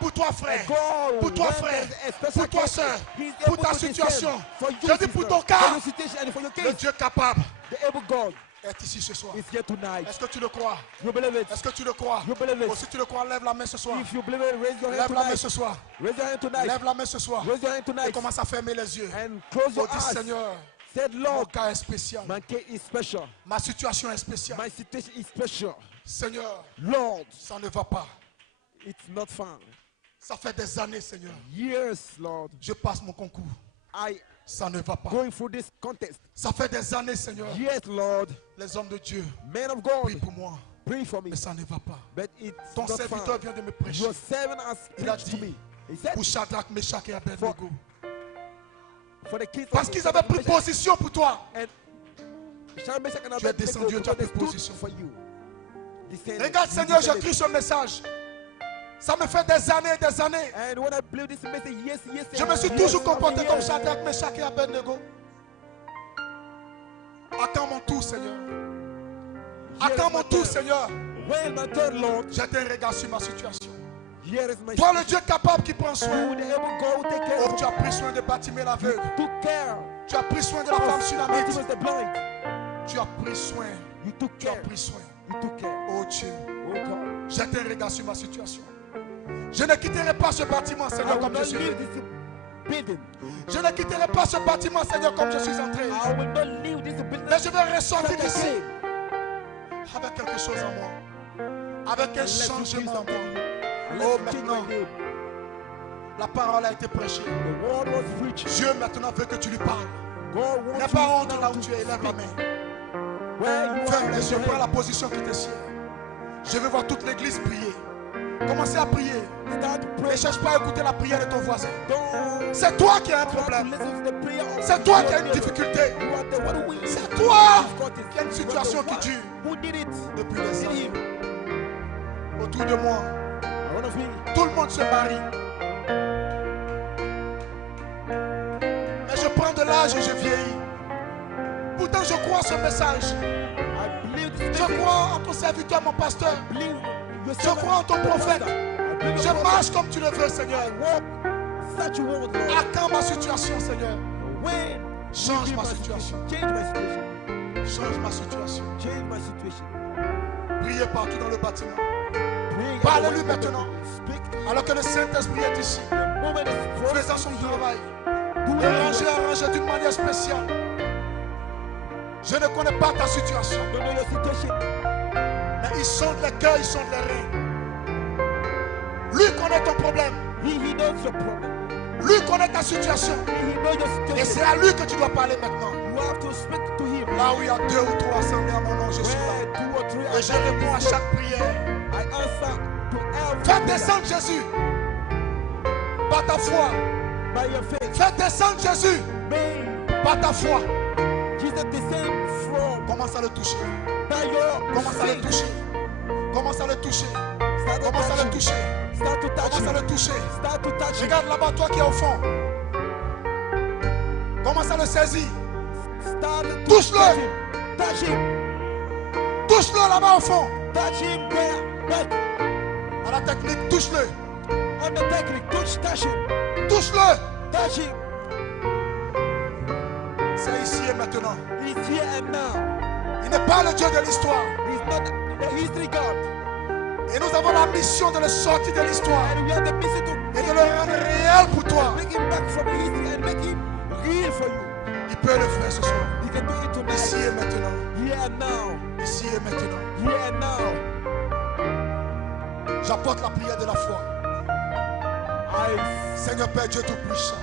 Pour toi, frère. A God Pour toi, when frère. there's a special Pour toi, case, sœur. he's Pour able ta to situation. descend. For you, Je dis pour sister, ton for cas. your situation and for your Le case, Dieu capable. the able God. est ici ce soir. is here tonight. Est-ce que tu le crois? You believe it? Est-ce que tu le crois? You believe it? Oh, si tu le crois, lève la main ce soir. If you believe it, raise your hand Lève la main tonight. ce soir. Raise your hand tonight. Lève la main ce soir. Raise your hand Et tonight. commence à fermer les yeux. And close Oh, your dis eyes. Seigneur, Said, mon Lord, cas est spécial. my case is special. Ma situation est spéciale. My situation is special. Seigneur, Lord, ça ne va pas. it's not fun. Ça fait des années, Seigneur. Yes, Lord. Je passe mon concours. I Ça ne va pas. going through this contest. Ça fait des années, Seigneur. Yes, Lord. Les hommes de Dieu Man of prient God, pour moi. pray for me. Mais ça ne va pas. But it's Ton not serviteur fun. vient de me prêcher. Your servant has Il a preached to dit, me. He said, pour Shadrach, Meshach et Abednego. for the kids Parce qu'ils avaient pris position pour toi. and Shadrach, Meshach, and Tu es Abednego, descendu et tu as because they pris stood position. for you. Descended. Regarde, You Seigneur, descended. j'écris ce message. Ça me fait des années et des années. And when I believe this message, yes, yes, Je me suis yes, toujours yes, comporté yes. comme Shadrach, Meshach et Abednego. Attends mon tour, Seigneur. Attends mon tour, Seigneur. When my turn, Lord, Jette un regard sur ma situation. here is my Toi, le Dieu capable qui prend You, soin. the able God, will take care Oh, of tu as pris soin de Bartimée l'aveugle. took care Tu as pris soin de la femme of sunamite. Bartimaeus the blind. Tu as pris soin. You took Tu as care. pris soin. You took care. Oh Dieu, Oh God. jette un regard sur ma situation. Je ne quitterai pas ce bâtiment, I Seigneur, will comme je not suis leave venu. this building. Je ne quitterai pas ce bâtiment, Seigneur, comme je suis entré. I will not leave this building. Mais je vais ressortir like d'ici again. avec quelque chose en moi. Avec un Unless you give changement en something. moi. Unless Oh, you change maintenant, my name. la parole a été prêchée. The word was preached. Dieu maintenant veut que tu lui parles. God wants N'aie you pas honte now là où to tu es, lève la speak. main. Where you Ferme are, les yeux, lift prends your la hand. position qui te sied. Je veux voir toute l'église prier. Commencez à prier. Start to Ne pray. cherche pas à écouter la prière de ton voisin. Don't C'est toi qui as un try to problème. listen to the prayer of C'est toi your qui as une neighbor. difficulté. You are the one who C'est toi difficulties. qui as une situation qui dure Who did it? depuis des Did années. him. Autour de moi, I want to feel. tout le monde se marie. Mais je prends de l'âge et je vieillis. Pourtant, je crois ce message. I believe this Je message. crois en ton serviteur, mon pasteur. I believe your Je servant. crois en ton prophète. I believe Je your prophet. marche comme tu le veux, Seigneur. I walk such a world, Lord. À quand ma situation, Seigneur? When Change you ma give situation. change my situation. Change ma situation. Change my situation. Priez partout dans le bâtiment. Pray Parlez-lui everywhere. maintenant. Speak to Alors que le Saint-Esprit est ici. the moment is Faisant son travail. Do it Arrangez, anyway. arrangez d'une manière spéciale. Je ne connais pas ta situation. Don't know your situation. Mais il sonde les cœurs, il sonde les reins. Lui connaît ton problème. He knows your problem. Lui connaît ta situation. He knows your Et c'est situation. à lui que tu dois parler maintenant. You have to speak to him. Là où il y a 2 ou 3 assemblés à mon nom, je suis là. Where 2 or 3 Et je réponds à chaque prière. I answer to every Fais prayer descendre Jésus par ta foi. by your faith. Fais descendre Jésus May par ta foi. Jesus descend from Commence à le toucher. by your Commence à le faith. toucher. Commence à le toucher. Start to Commence à touch le him. toucher. Start to touch Commence à him. le toucher. Start to touch him. Regarde là-bas, toi qui es au fond. Commence à le saisir. Start to Touche-le. touch him. Touch him. Touche-le là-bas au fond. Touch him there. Back À la technique, touche-le. on the technique. Touch him. Touche-le. Touch him. C'est ici et maintenant. He's here and now. Il n'est pas le Dieu de l'histoire. He's not the history God. Et nous avons la mission de le sortir de l'histoire And we have the mission to et de le rendre réel pour toi. bring him back from history and make him real for you. Il peut le faire ce soir. He can do it tonight. Ici et maintenant. Here and now. Ici et maintenant. Here and now. J'apporte la prière de la foi. Seigneur Père Dieu Tout-Puissant.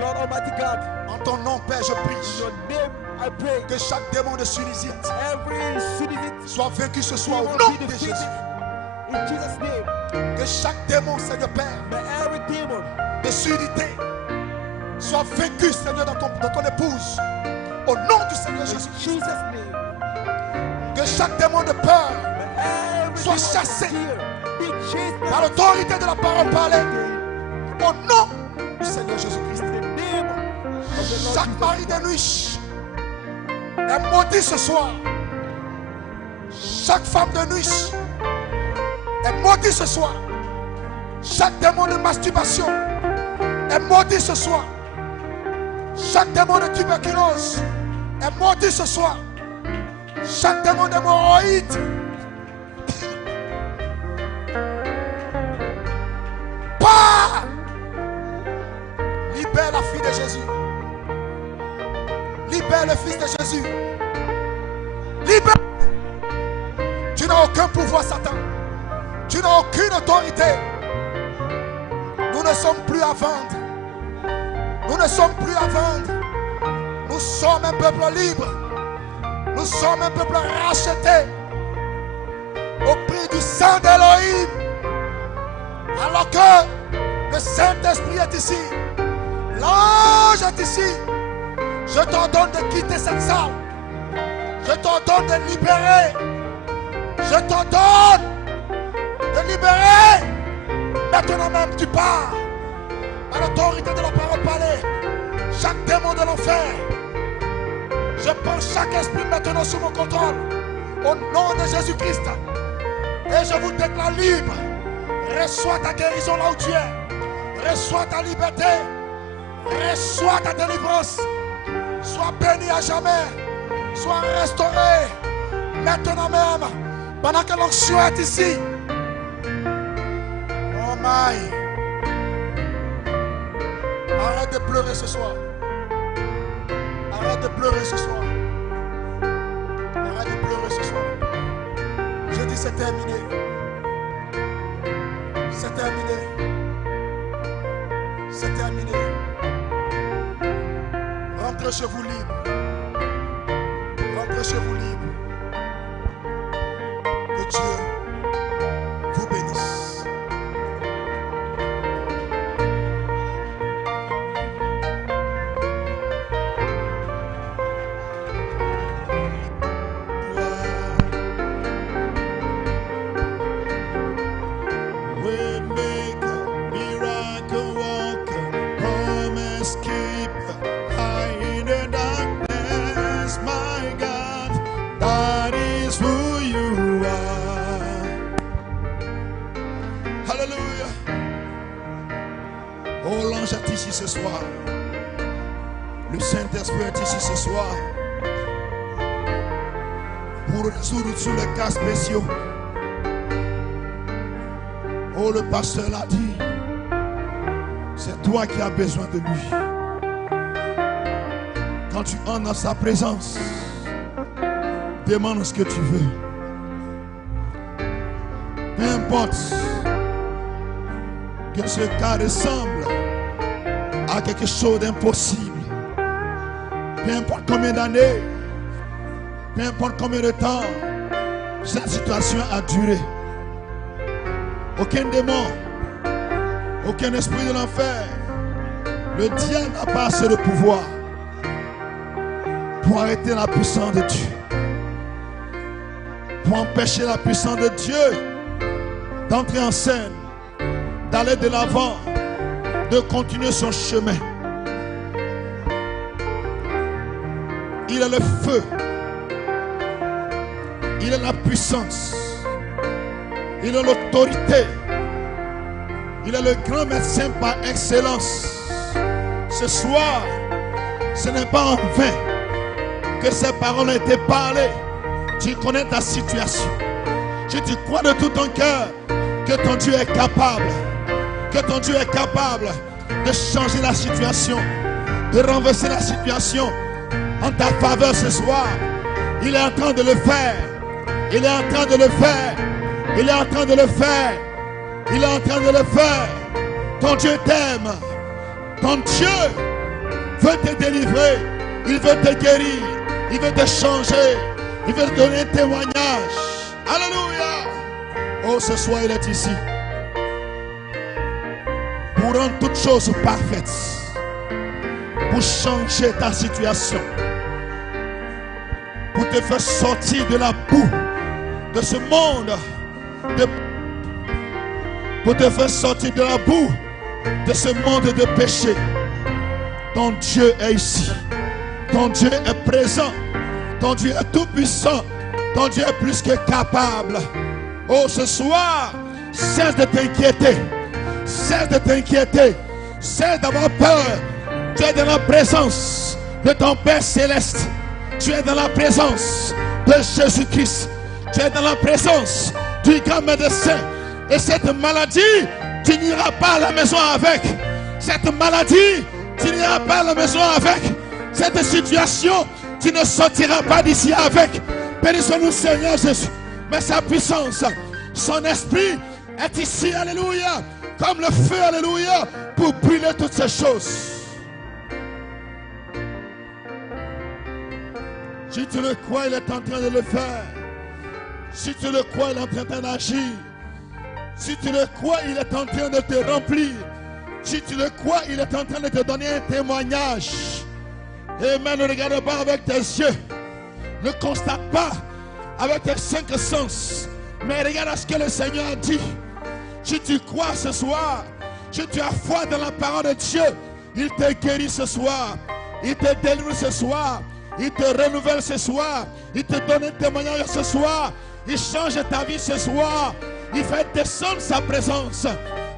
Lord Almighty God, En ton nom, Père, je in prie your name I pray. que chaque démon de sunnisite Every citizen soit vaincu ce soir au will nom be de defeated. Jésus. In Jesus' name, Que chaque démon, Seigneur Père, may every demon de surdité soit vaincu, Seigneur, dans ton épouse. Au nom du Seigneur in Jésus. Jesus' name, Que chaque démon de peur may every Sois demon chassé of fear be chased par by l'autorité de la parole parlée. Au nom du Seigneur Jésus-Christ. the name of the Lord Chaque Jesus mari de nuit est maudit ce soir. Chaque femme de nuit est maudit ce soir. Chaque démon de masturbation est maudit ce soir. Chaque démon de tuberculose est maudit ce soir. Chaque démon d'hémorroïde. Pars. Libère la fille de Jésus. Libère le fils de Jésus. Libère. Tu n'as aucun pouvoir, Satan. Tu n'as aucune autorité. Nous ne sommes plus à vendre. Nous ne sommes plus à vendre. Nous sommes un peuple libre. Nous sommes un peuple racheté au prix du sang d'Élohim. Alors que le Saint-Esprit est ici. L'ange est ici. Je t'ordonne de quitter cette salle. Je t'ordonne de libérer. Je t'ordonne de libérer. Maintenant même tu pars. À l'autorité de la parole parlée. Chaque démon de l'enfer. Je prends chaque esprit maintenant sous mon contrôle. Au nom de Jésus-Christ. Et je vous déclare libre. Reçois ta guérison là où tu es. Reçois ta liberté. Reçois ta délivrance. Sois béni à jamais. Sois restauré. Maintenant même. Pendant que l'onction est ici. Oh my. Arrête de pleurer ce soir. Arrête de pleurer ce soir. Arrête de pleurer ce soir. Je dis c'est terminé. C'est terminé. C'est terminé. Rentrez chez vous libre. Rentrez chez vous libre. Que Dieu vous bénisse. Ici ce soir, le Saint-Esprit est ici ce soir pour résoudre tous les cas spéciaux. Oh, le pasteur l'a dit, c'est toi qui as besoin de lui. Quand tu entres dans sa présence, demande ce que tu veux. Peu importe que ce cas ressemble à quelque chose d'impossible. Peu importe combien d'années, peu importe combien de temps cette situation a duré. Aucun démon, aucun esprit de l'enfer, le diable n'a pas assez de pouvoir pour arrêter la puissance de Dieu, pour empêcher la puissance de Dieu d'entrer en scène, d'aller de l'avant, de continuer son chemin. Il est le feu. Il est la puissance. Il est l'autorité. Il est le grand médecin par excellence. Ce soir, ce n'est pas en vain que ces paroles ont été parlées. Tu connais ta situation. Tu crois de tout ton cœur que ton Dieu est capable. Que ton Dieu est capable de changer la situation, de renverser la situation en ta faveur ce soir. Il est en train de le faire. Il est en train de le faire. Il est en train de le faire. Il est en train de le faire. Ton Dieu t'aime. Ton Dieu veut te délivrer. Il veut te guérir. Il veut te changer. Il veut te donner un témoignage. Alléluia. Oh, ce soir, il est ici. Pour rendre toutes choses parfaites, pour changer ta situation, pour te faire sortir de la boue de ce monde, pour te faire sortir de la boue de ce monde de péché. Ton Dieu est ici, ton Dieu est présent, ton Dieu est tout puissant, ton Dieu est plus que capable. Oh, ce soir, cesse de t'inquiéter. Cesse de t'inquiéter. Cesse d'avoir peur. Tu es dans la présence de ton Père Céleste. Tu es dans la présence de Jésus-Christ. Tu es dans la présence du grand médecin. Et cette maladie, tu n'iras pas à la maison avec. Cette maladie, tu n'iras pas à la maison avec. Cette situation, tu ne sortiras pas d'ici avec. Bénissons-nous Seigneur Jésus. Mais sa puissance, son esprit est ici, alléluia, comme le feu, alléluia, pour brûler toutes ces choses. Si tu le crois, il est en train de le faire. Si tu le crois, il est en train d'agir. Si tu le crois, il est en train de te remplir. Si tu le crois, il est en train de te donner un témoignage. Amen. Ne regarde pas avec tes yeux. Ne constate pas avec tes 5 sens. Mais regarde à ce que le Seigneur a dit. Si tu crois ce soir, si tu as foi dans la parole de Dieu, il te guérit ce soir. Il te délivre ce soir. Il te renouvelle ce soir. Il te donne un témoignage ce soir. Il change ta vie ce soir. Il fait descendre sa présence.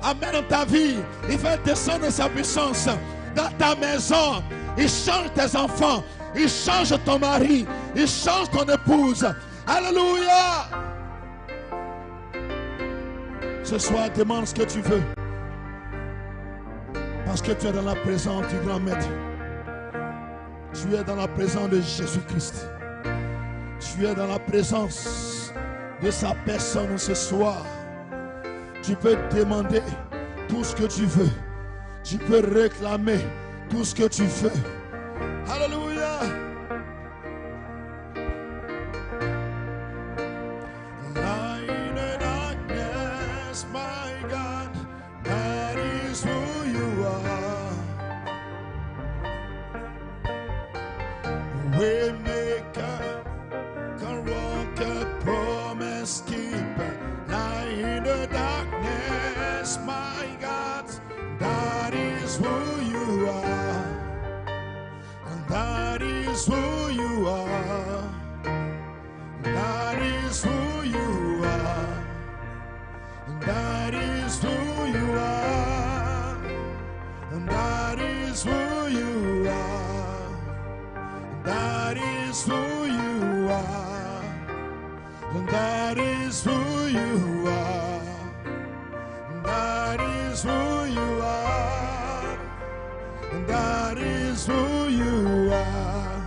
Amen dans ta vie. Il fait descendre sa puissance dans ta maison. Il change tes enfants. Il change ton mari. Il change ton épouse. Alléluia. Ce soir, demande ce que tu veux. Parce que tu es dans la présence du grand maître. Tu es dans la présence de Jésus-Christ. Tu es dans la présence de sa personne ce soir. Tu peux demander tout ce que tu veux. Tu peux réclamer tout ce que tu veux. Alléluia. Light the darkness, my God, that is who you are. Waymaker, rock, promise keeper, light in the darkness, my God, that is who you are, and that is who you are, that is who you are, and that is who you are, and that is who you are, and that is who you are. And that is who you are. And that is who you are. And that is who you are.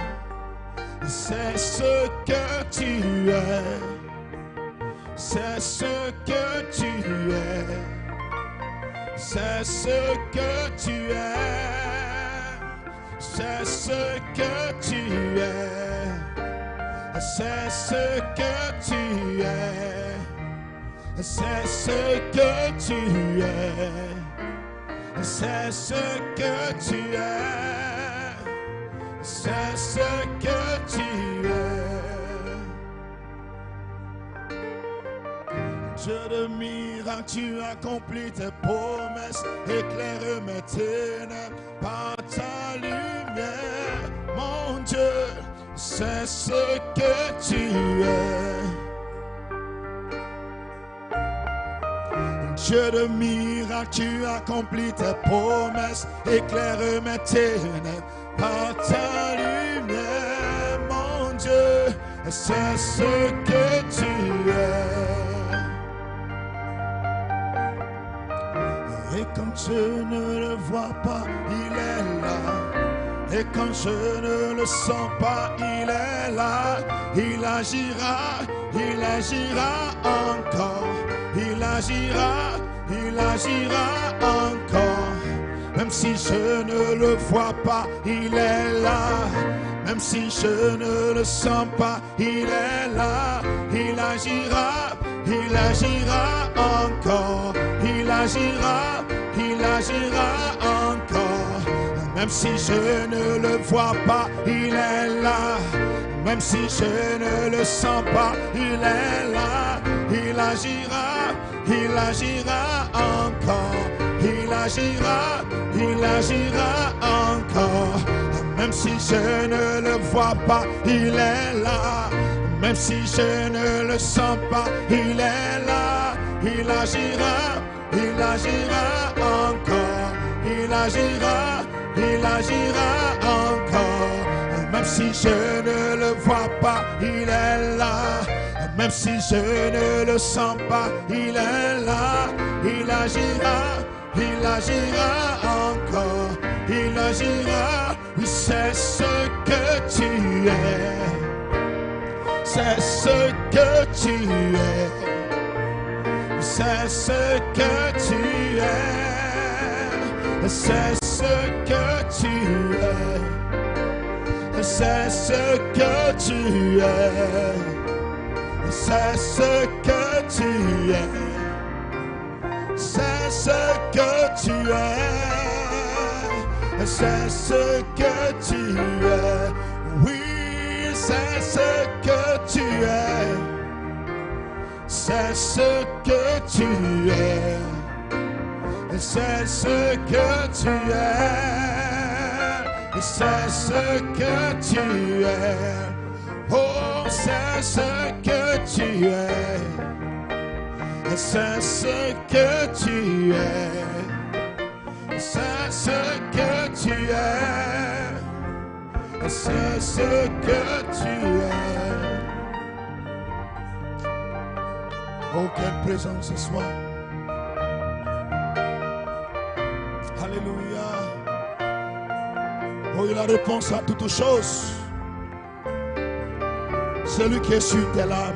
C'est ce que tu es. C'est ce que tu es. C'est ce que tu es. C'est ce que tu es. C'est ce que tu es. C'est ce que tu es. C'est ce que tu es. C'est ce que tu es. Dieu de miracles, tu accomplis tes promesses. Éclaire mes ténèbres par ta lumière, mon Dieu. C'est ce que tu es. Dieu de miracles, tu accomplis tes promesses. Éclaire mes ténèbres par ta lumière, mon Dieu. C'est ce que tu es. Et quand je ne le vois pas, il est là. Et quand je ne le sens pas, il est là. Il agira encore. Il agira encore. Même si je ne le vois pas, il est là. Même si je ne le sens pas, il est là. Il agira encore. Il agira encore. Même si je ne le vois pas, il est là. Même si je ne le sens pas, il est là. Il agira encore. Il agira encore. Même si je ne le vois pas, il est là. Même si je ne le sens pas, il est là. Il agira encore. Il agira encore. Même si je ne le vois pas, il est là. Même si je ne le sens pas, il est là. Il agira encore. Il agira. Oui, c'est ce que tu es. C'est ce que tu es. C'est ce que tu es. C'est ce que tu es. C'est ce que tu es. C'est ce que tu es. C'est ce que tu es. C'est ce que tu es. Oui, c'est ce que tu es. C'est ce que tu es. C'est ce que tu es. C'est ce que tu es. Oh, c'est ce que tu es. C'est ce que tu es. C'est ce que tu es. C'est ce que tu es. Oh, quelle présence ce soir. Alléluia. Oh, il a réponse à toutes choses. Celui qui est sur tes larmes.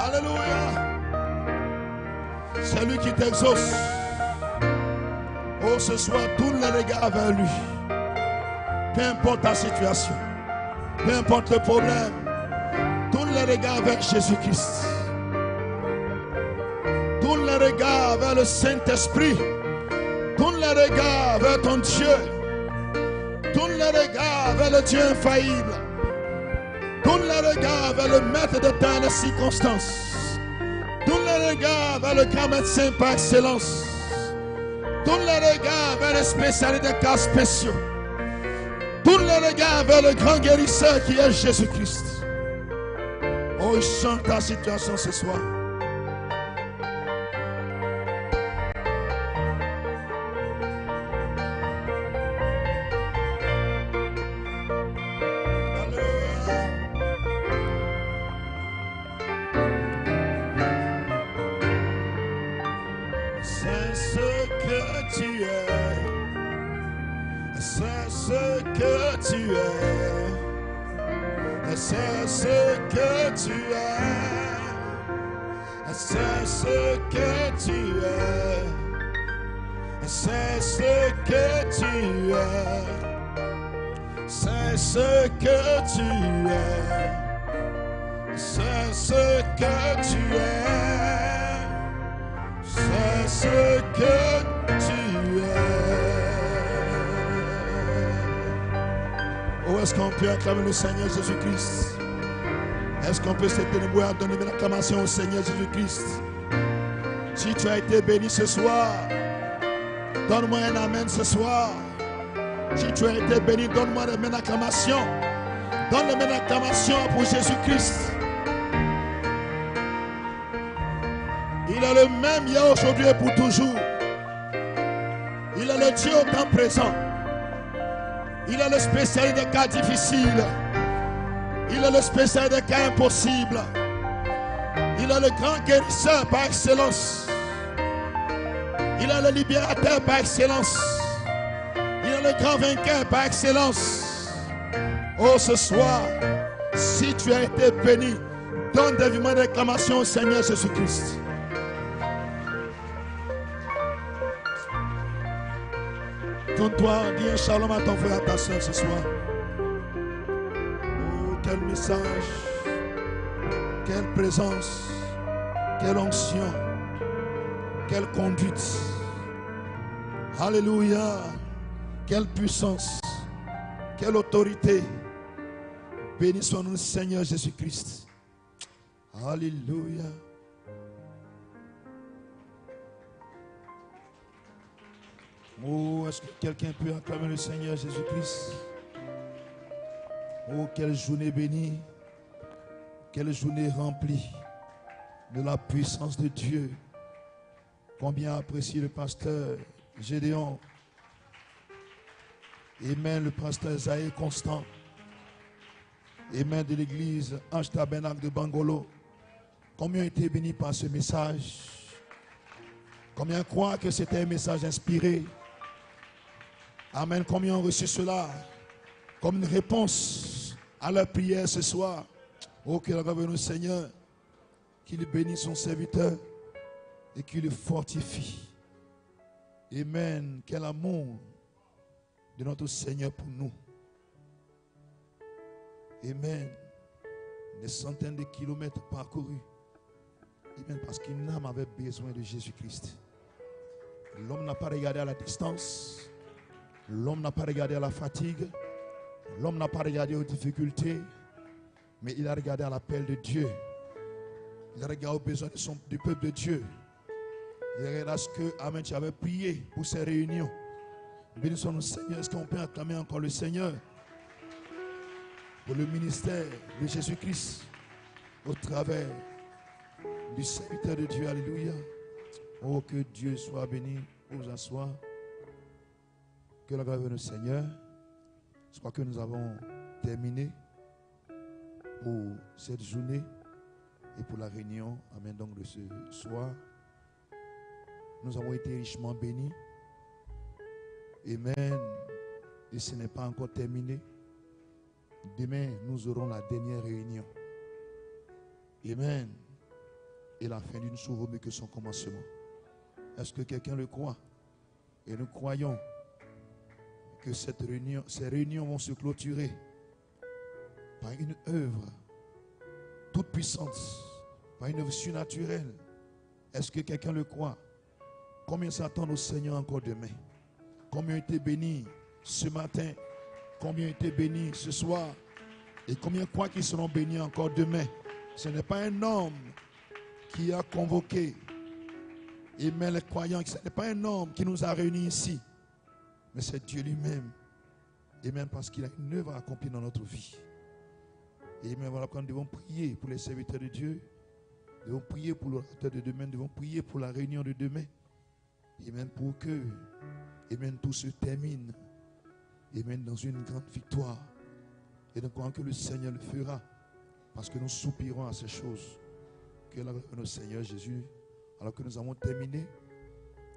Alléluia. Celui qui t'exauce. Oh, ce soir, tous les regards vers lui. Peu importe ta situation. Peu importe le problème. Tous les regards vers Jésus-Christ. Tous les regards vers le Saint-Esprit. Tous les regards vers ton Dieu. Tous les regards vers le Dieu infaillible. Tous les regards vers le maître de temps et les circonstances. Tous les regards vers le grand médecin par excellence. Tous les regards vers les spécialistes des cas spéciaux. Tous les regards vers le grand guérisseur qui est Jésus-Christ. Oh, il chante ta situation ce soir. C'est ce que tu es. C'est ce que tu es. C'est ce que tu es. C'est ce que tu es. C'est ce que tu es. C'est ce que tu es. C'est ce que tu es. C'est ce que tu es. Oh, est-ce qu'on peut acclamer le Seigneur Jésus-Christ? Est-ce qu'on peut se tenir à donner une acclamation au Seigneur Jésus-Christ? Si tu as été béni ce soir, donne-moi un amen ce soir. Si tu as été béni, donne-moi une acclamation. Donne-moi une acclamation pour Jésus-Christ. Il est le même hier, aujourd'hui et pour toujours. Il est le Dieu au temps présent. Il est le spécialiste des cas difficiles. Il est le spécialiste des cas impossibles. Il est le grand guérisseur par excellence. Il est le libérateur par excellence. Il est le grand vainqueur par excellence. Oh, ce soir, si tu as été béni, donne des vivements d'acclamation au Seigneur Jésus-Christ. Tourne-toi, dis un shalom à ton frère, à ta soeur ce soir. Oh, quel message, quelle présence, quelle onction, quelle conduite. Alléluia, quelle puissance, quelle autorité. Béni soit-nous, Seigneur Jésus-Christ. Alléluia. Oh, est-ce que quelqu'un peut acclamer le Seigneur Jésus-Christ? Oh, quelle journée bénie, quelle journée remplie de la puissance de Dieu. Combien apprécie le pasteur Gédéon. Amen, le pasteur Esaïe Constant. Amen, de l'église Ange Tabernacle de Bangolo. Combien ont été bénis par ce message? Combien croient que c'était un message inspiré? Amen. Combien ont reçu cela comme une réponse à leur prière ce soir? Oh, que la gloire de notre Seigneur, qu'il bénisse son serviteur et qu'il le fortifie. Amen. Quel amour de notre Seigneur pour nous. Amen. Des centaines de kilomètres parcourus. Amen. Parce qu'une âme avait besoin de Jésus-Christ. L'homme n'a pas regardé à la distance. L'homme n'a pas regardé à la fatigue. L'homme n'a pas regardé aux difficultés. Mais il a regardé à l'appel de Dieu. Il a regardé aux besoins du peuple de Dieu. Il a regardé à ce que, amen, tu avais prié pour ces réunions. Bénissons le Seigneur. Est-ce qu'on peut acclamer encore le Seigneur pour le ministère de Jésus-Christ au travers du serviteur de Dieu? Alléluia. Oh, que Dieu soit béni. Vous asseoir. Que la gloire de notre Seigneur. Je crois que nous avons terminé pour cette journée et pour la réunion. Amen. Donc de ce soir, nous avons été richement bénis. Amen. Et ce n'est pas encore terminé. Demain, nous aurons la dernière réunion. Amen. Et la fin d'une chose vaut mieux que son commencement. Est-ce que quelqu'un le croit? Et nous croyons que ces réunions vont se clôturer par une œuvre toute puissante, par une œuvre surnaturelle. Est-ce que quelqu'un le croit? Combien s'attendent au Seigneur encore demain? Combien ont été bénis ce matin? Combien ont été bénis ce soir? Et combien croient qu'ils seront bénis encore demain? Ce n'est pas un homme qui a convoqué, amen, les croyants. Ce n'est pas un homme qui nous a réunis ici. Mais c'est Dieu lui-même. Amen, parce qu'il a une œuvre à accomplir dans notre vie. Et amen, voilà pourquoi nous devons prier pour les serviteurs de Dieu. Nous devons prier pour l'orateur de demain. Nous devons prier pour la réunion de demain. Amen, pour que, amen, tout se termine. Amen, dans une grande victoire. Et nous croyons que le Seigneur le fera. Parce que nous soupirons à ces choses. Que la gloire de notre Seigneur Jésus, alors que nous avons terminé,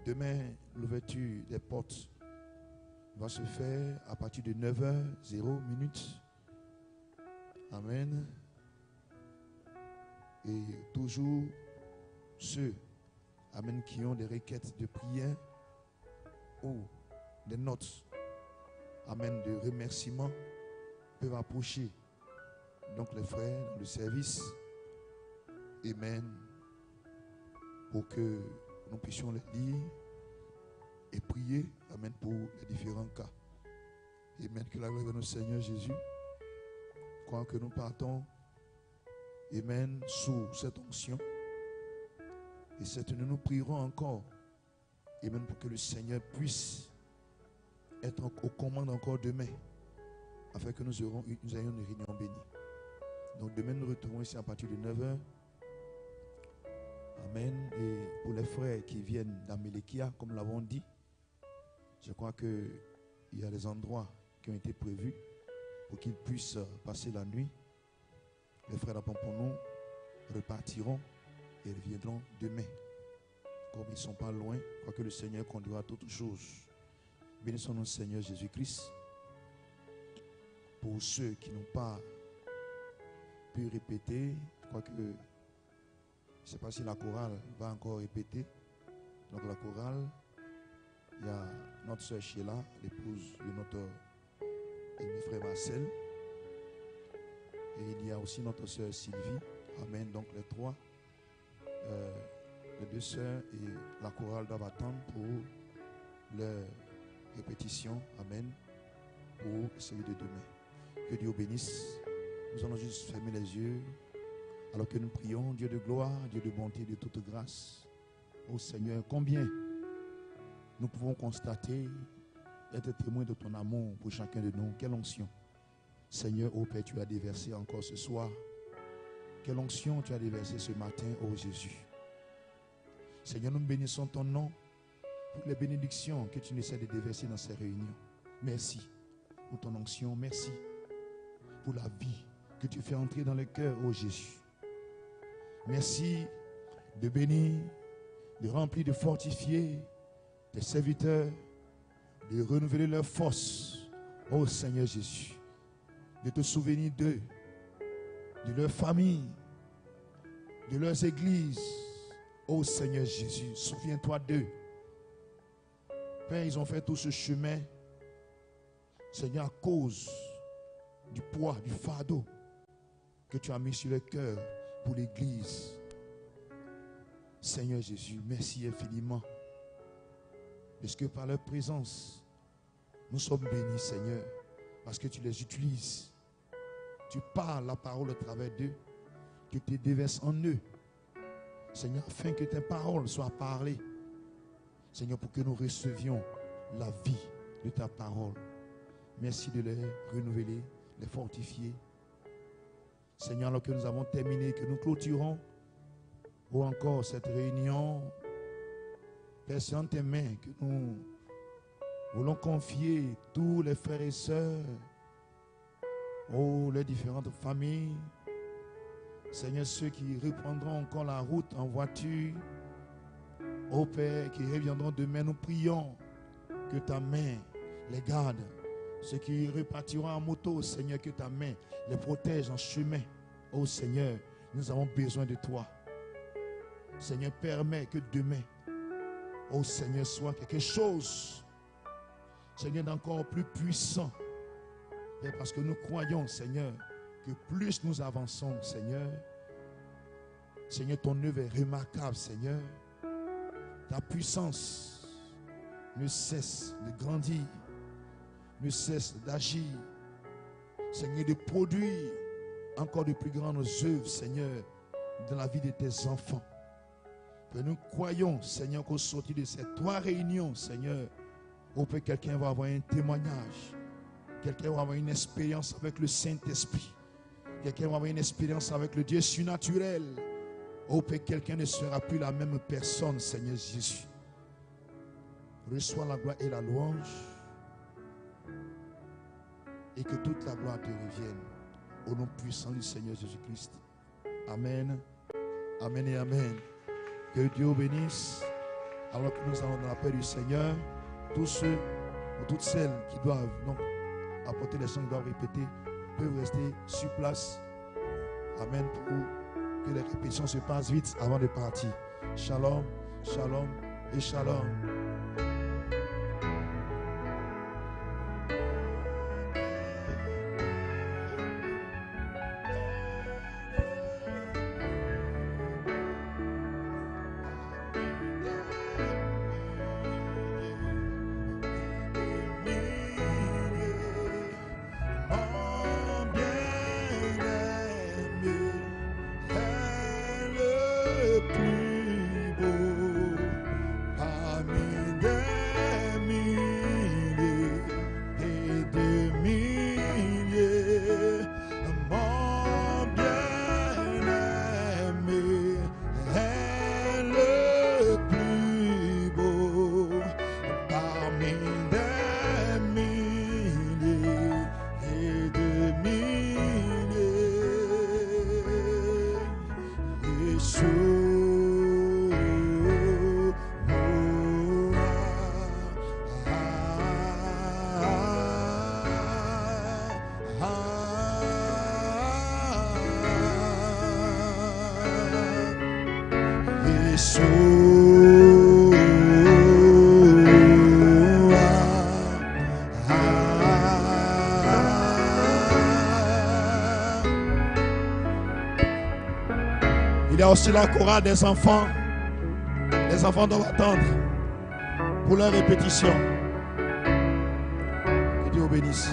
demain, l'ouverture des portes va se faire à partir de 9h00. Amen. Et toujours ceux, amen, qui ont des requêtes de prière ou des notes, amen, de remerciements, peuvent approcher donc les frères dans le service. Amen. Pour que nous puissions les lire et prier, amen, pour les différents cas. Amen. Que la gloire de notre Seigneur Jésus, croyons que nous partons, amen, sous cette onction. Et nous prierons encore, amen, pour que le Seigneur puisse être aux commandes encore demain, afin que nous ayons une réunion bénie. Donc demain, nous retrouvons ici à partir de 9h. Amen. Et pour les frères qui viennent d'Amélékia, comme nous l'avons dit, je crois qu'il y a des endroits qui ont été prévus pour qu'ils puissent passer la nuit. Les frères d'Apamponou repartiront et reviendront demain. Comme ils ne sont pas loin, je crois que le Seigneur conduira toutes choses. Bénissons notre Seigneur Jésus-Christ. Pour ceux qui n'ont pas pu répéter, je crois que, je ne sais pas si la chorale va encore répéter. Donc la chorale, il y a notre soeur Sheila, l'épouse de notre ennemi frère Marcel. Et il y a aussi notre soeur Sylvie. Amen. Donc les trois, les deux soeurs et la chorale doivent attendre pour leur répétition. Amen. Pour celui de demain. Que Dieu bénisse. Nous allons juste fermer les yeux. Alors que nous prions, Dieu de gloire, Dieu de bonté, de toute grâce. Ô Seigneur, combien nous pouvons constater, être témoins de ton amour pour chacun de nous. Quelle onction, Seigneur, ô Père, tu as déversé encore ce soir. Quelle onction tu as déversé ce matin, ô Jésus. Seigneur, nous bénissons ton nom pour les bénédictions que tu essaies de déverser dans ces réunions. Merci. pour ton onction. Merci pour la vie que tu fais entrer dans le cœur, ô Jésus. Merci de bénir, de remplir, de fortifier tes serviteurs, de renouveler leur force, ô Seigneur Jésus, de te souvenir d'eux, de leur famille, de leurs églises, ô Seigneur Jésus, souviens-toi d'eux. Père, ils ont fait tout ce chemin, Seigneur, à cause du poids, du fardeau que tu as mis sur le cœur pour l'église. Seigneur Jésus, merci infiniment. Parce que par leur présence, nous sommes bénis, Seigneur, parce que tu les utilises. Tu parles la parole à travers d'eux, que tu déverses en eux, Seigneur, afin que tes paroles soient parlées. Seigneur, pour que nous recevions la vie de ta parole. Merci de les renouveler, les fortifier. Seigneur, alors que nous avons terminé, que nous clôturons, ou encore cette réunion, Père, c'est en tes mains que nous voulons confier tous les frères et sœurs, les différentes familles. Seigneur, ceux qui reprendront encore la route en voiture, ô Père, qui reviendront demain, nous prions que ta main les garde. Ceux qui repartiront en moto, Seigneur, que ta main les protège en chemin. Ô Seigneur, nous avons besoin de toi. Seigneur, permets que demain, ô Seigneur, soit quelque chose, Seigneur, d'encore plus puissant. Et parce que nous croyons, Seigneur, que plus nous avançons, Seigneur, Seigneur, ton œuvre est remarquable, Seigneur. Ta puissance ne cesse de grandir, ne cesse d'agir, Seigneur, de produire encore de plus grandes œuvres, Seigneur, dans la vie de tes enfants. Que nous croyons, Seigneur, qu'au sortir de ces 3 réunions, Seigneur, au Père, quelqu'un va avoir un témoignage, quelqu'un va avoir une expérience avec le Saint-Esprit, quelqu'un va avoir une expérience avec le Dieu surnaturel. Au Père, quelqu'un ne sera plus la même personne, Seigneur Jésus. Reçois la gloire et la louange, et que toute la gloire te revienne. Au nom puissant du Seigneur Jésus-Christ. Amen. Amen et amen. Que Dieu vous bénisse. Alors que nous allons dans la paix du Seigneur, tous ceux ou toutes celles qui doivent donc apporter les chants, qui doivent répéter, peuvent rester sur place. Amen. Pour que les répétitions se passent vite avant de partir. Shalom, shalom et shalom. Il y a aussi la chorale des enfants. Les enfants doivent attendre pour leur répétition. Que Dieu vous bénisse.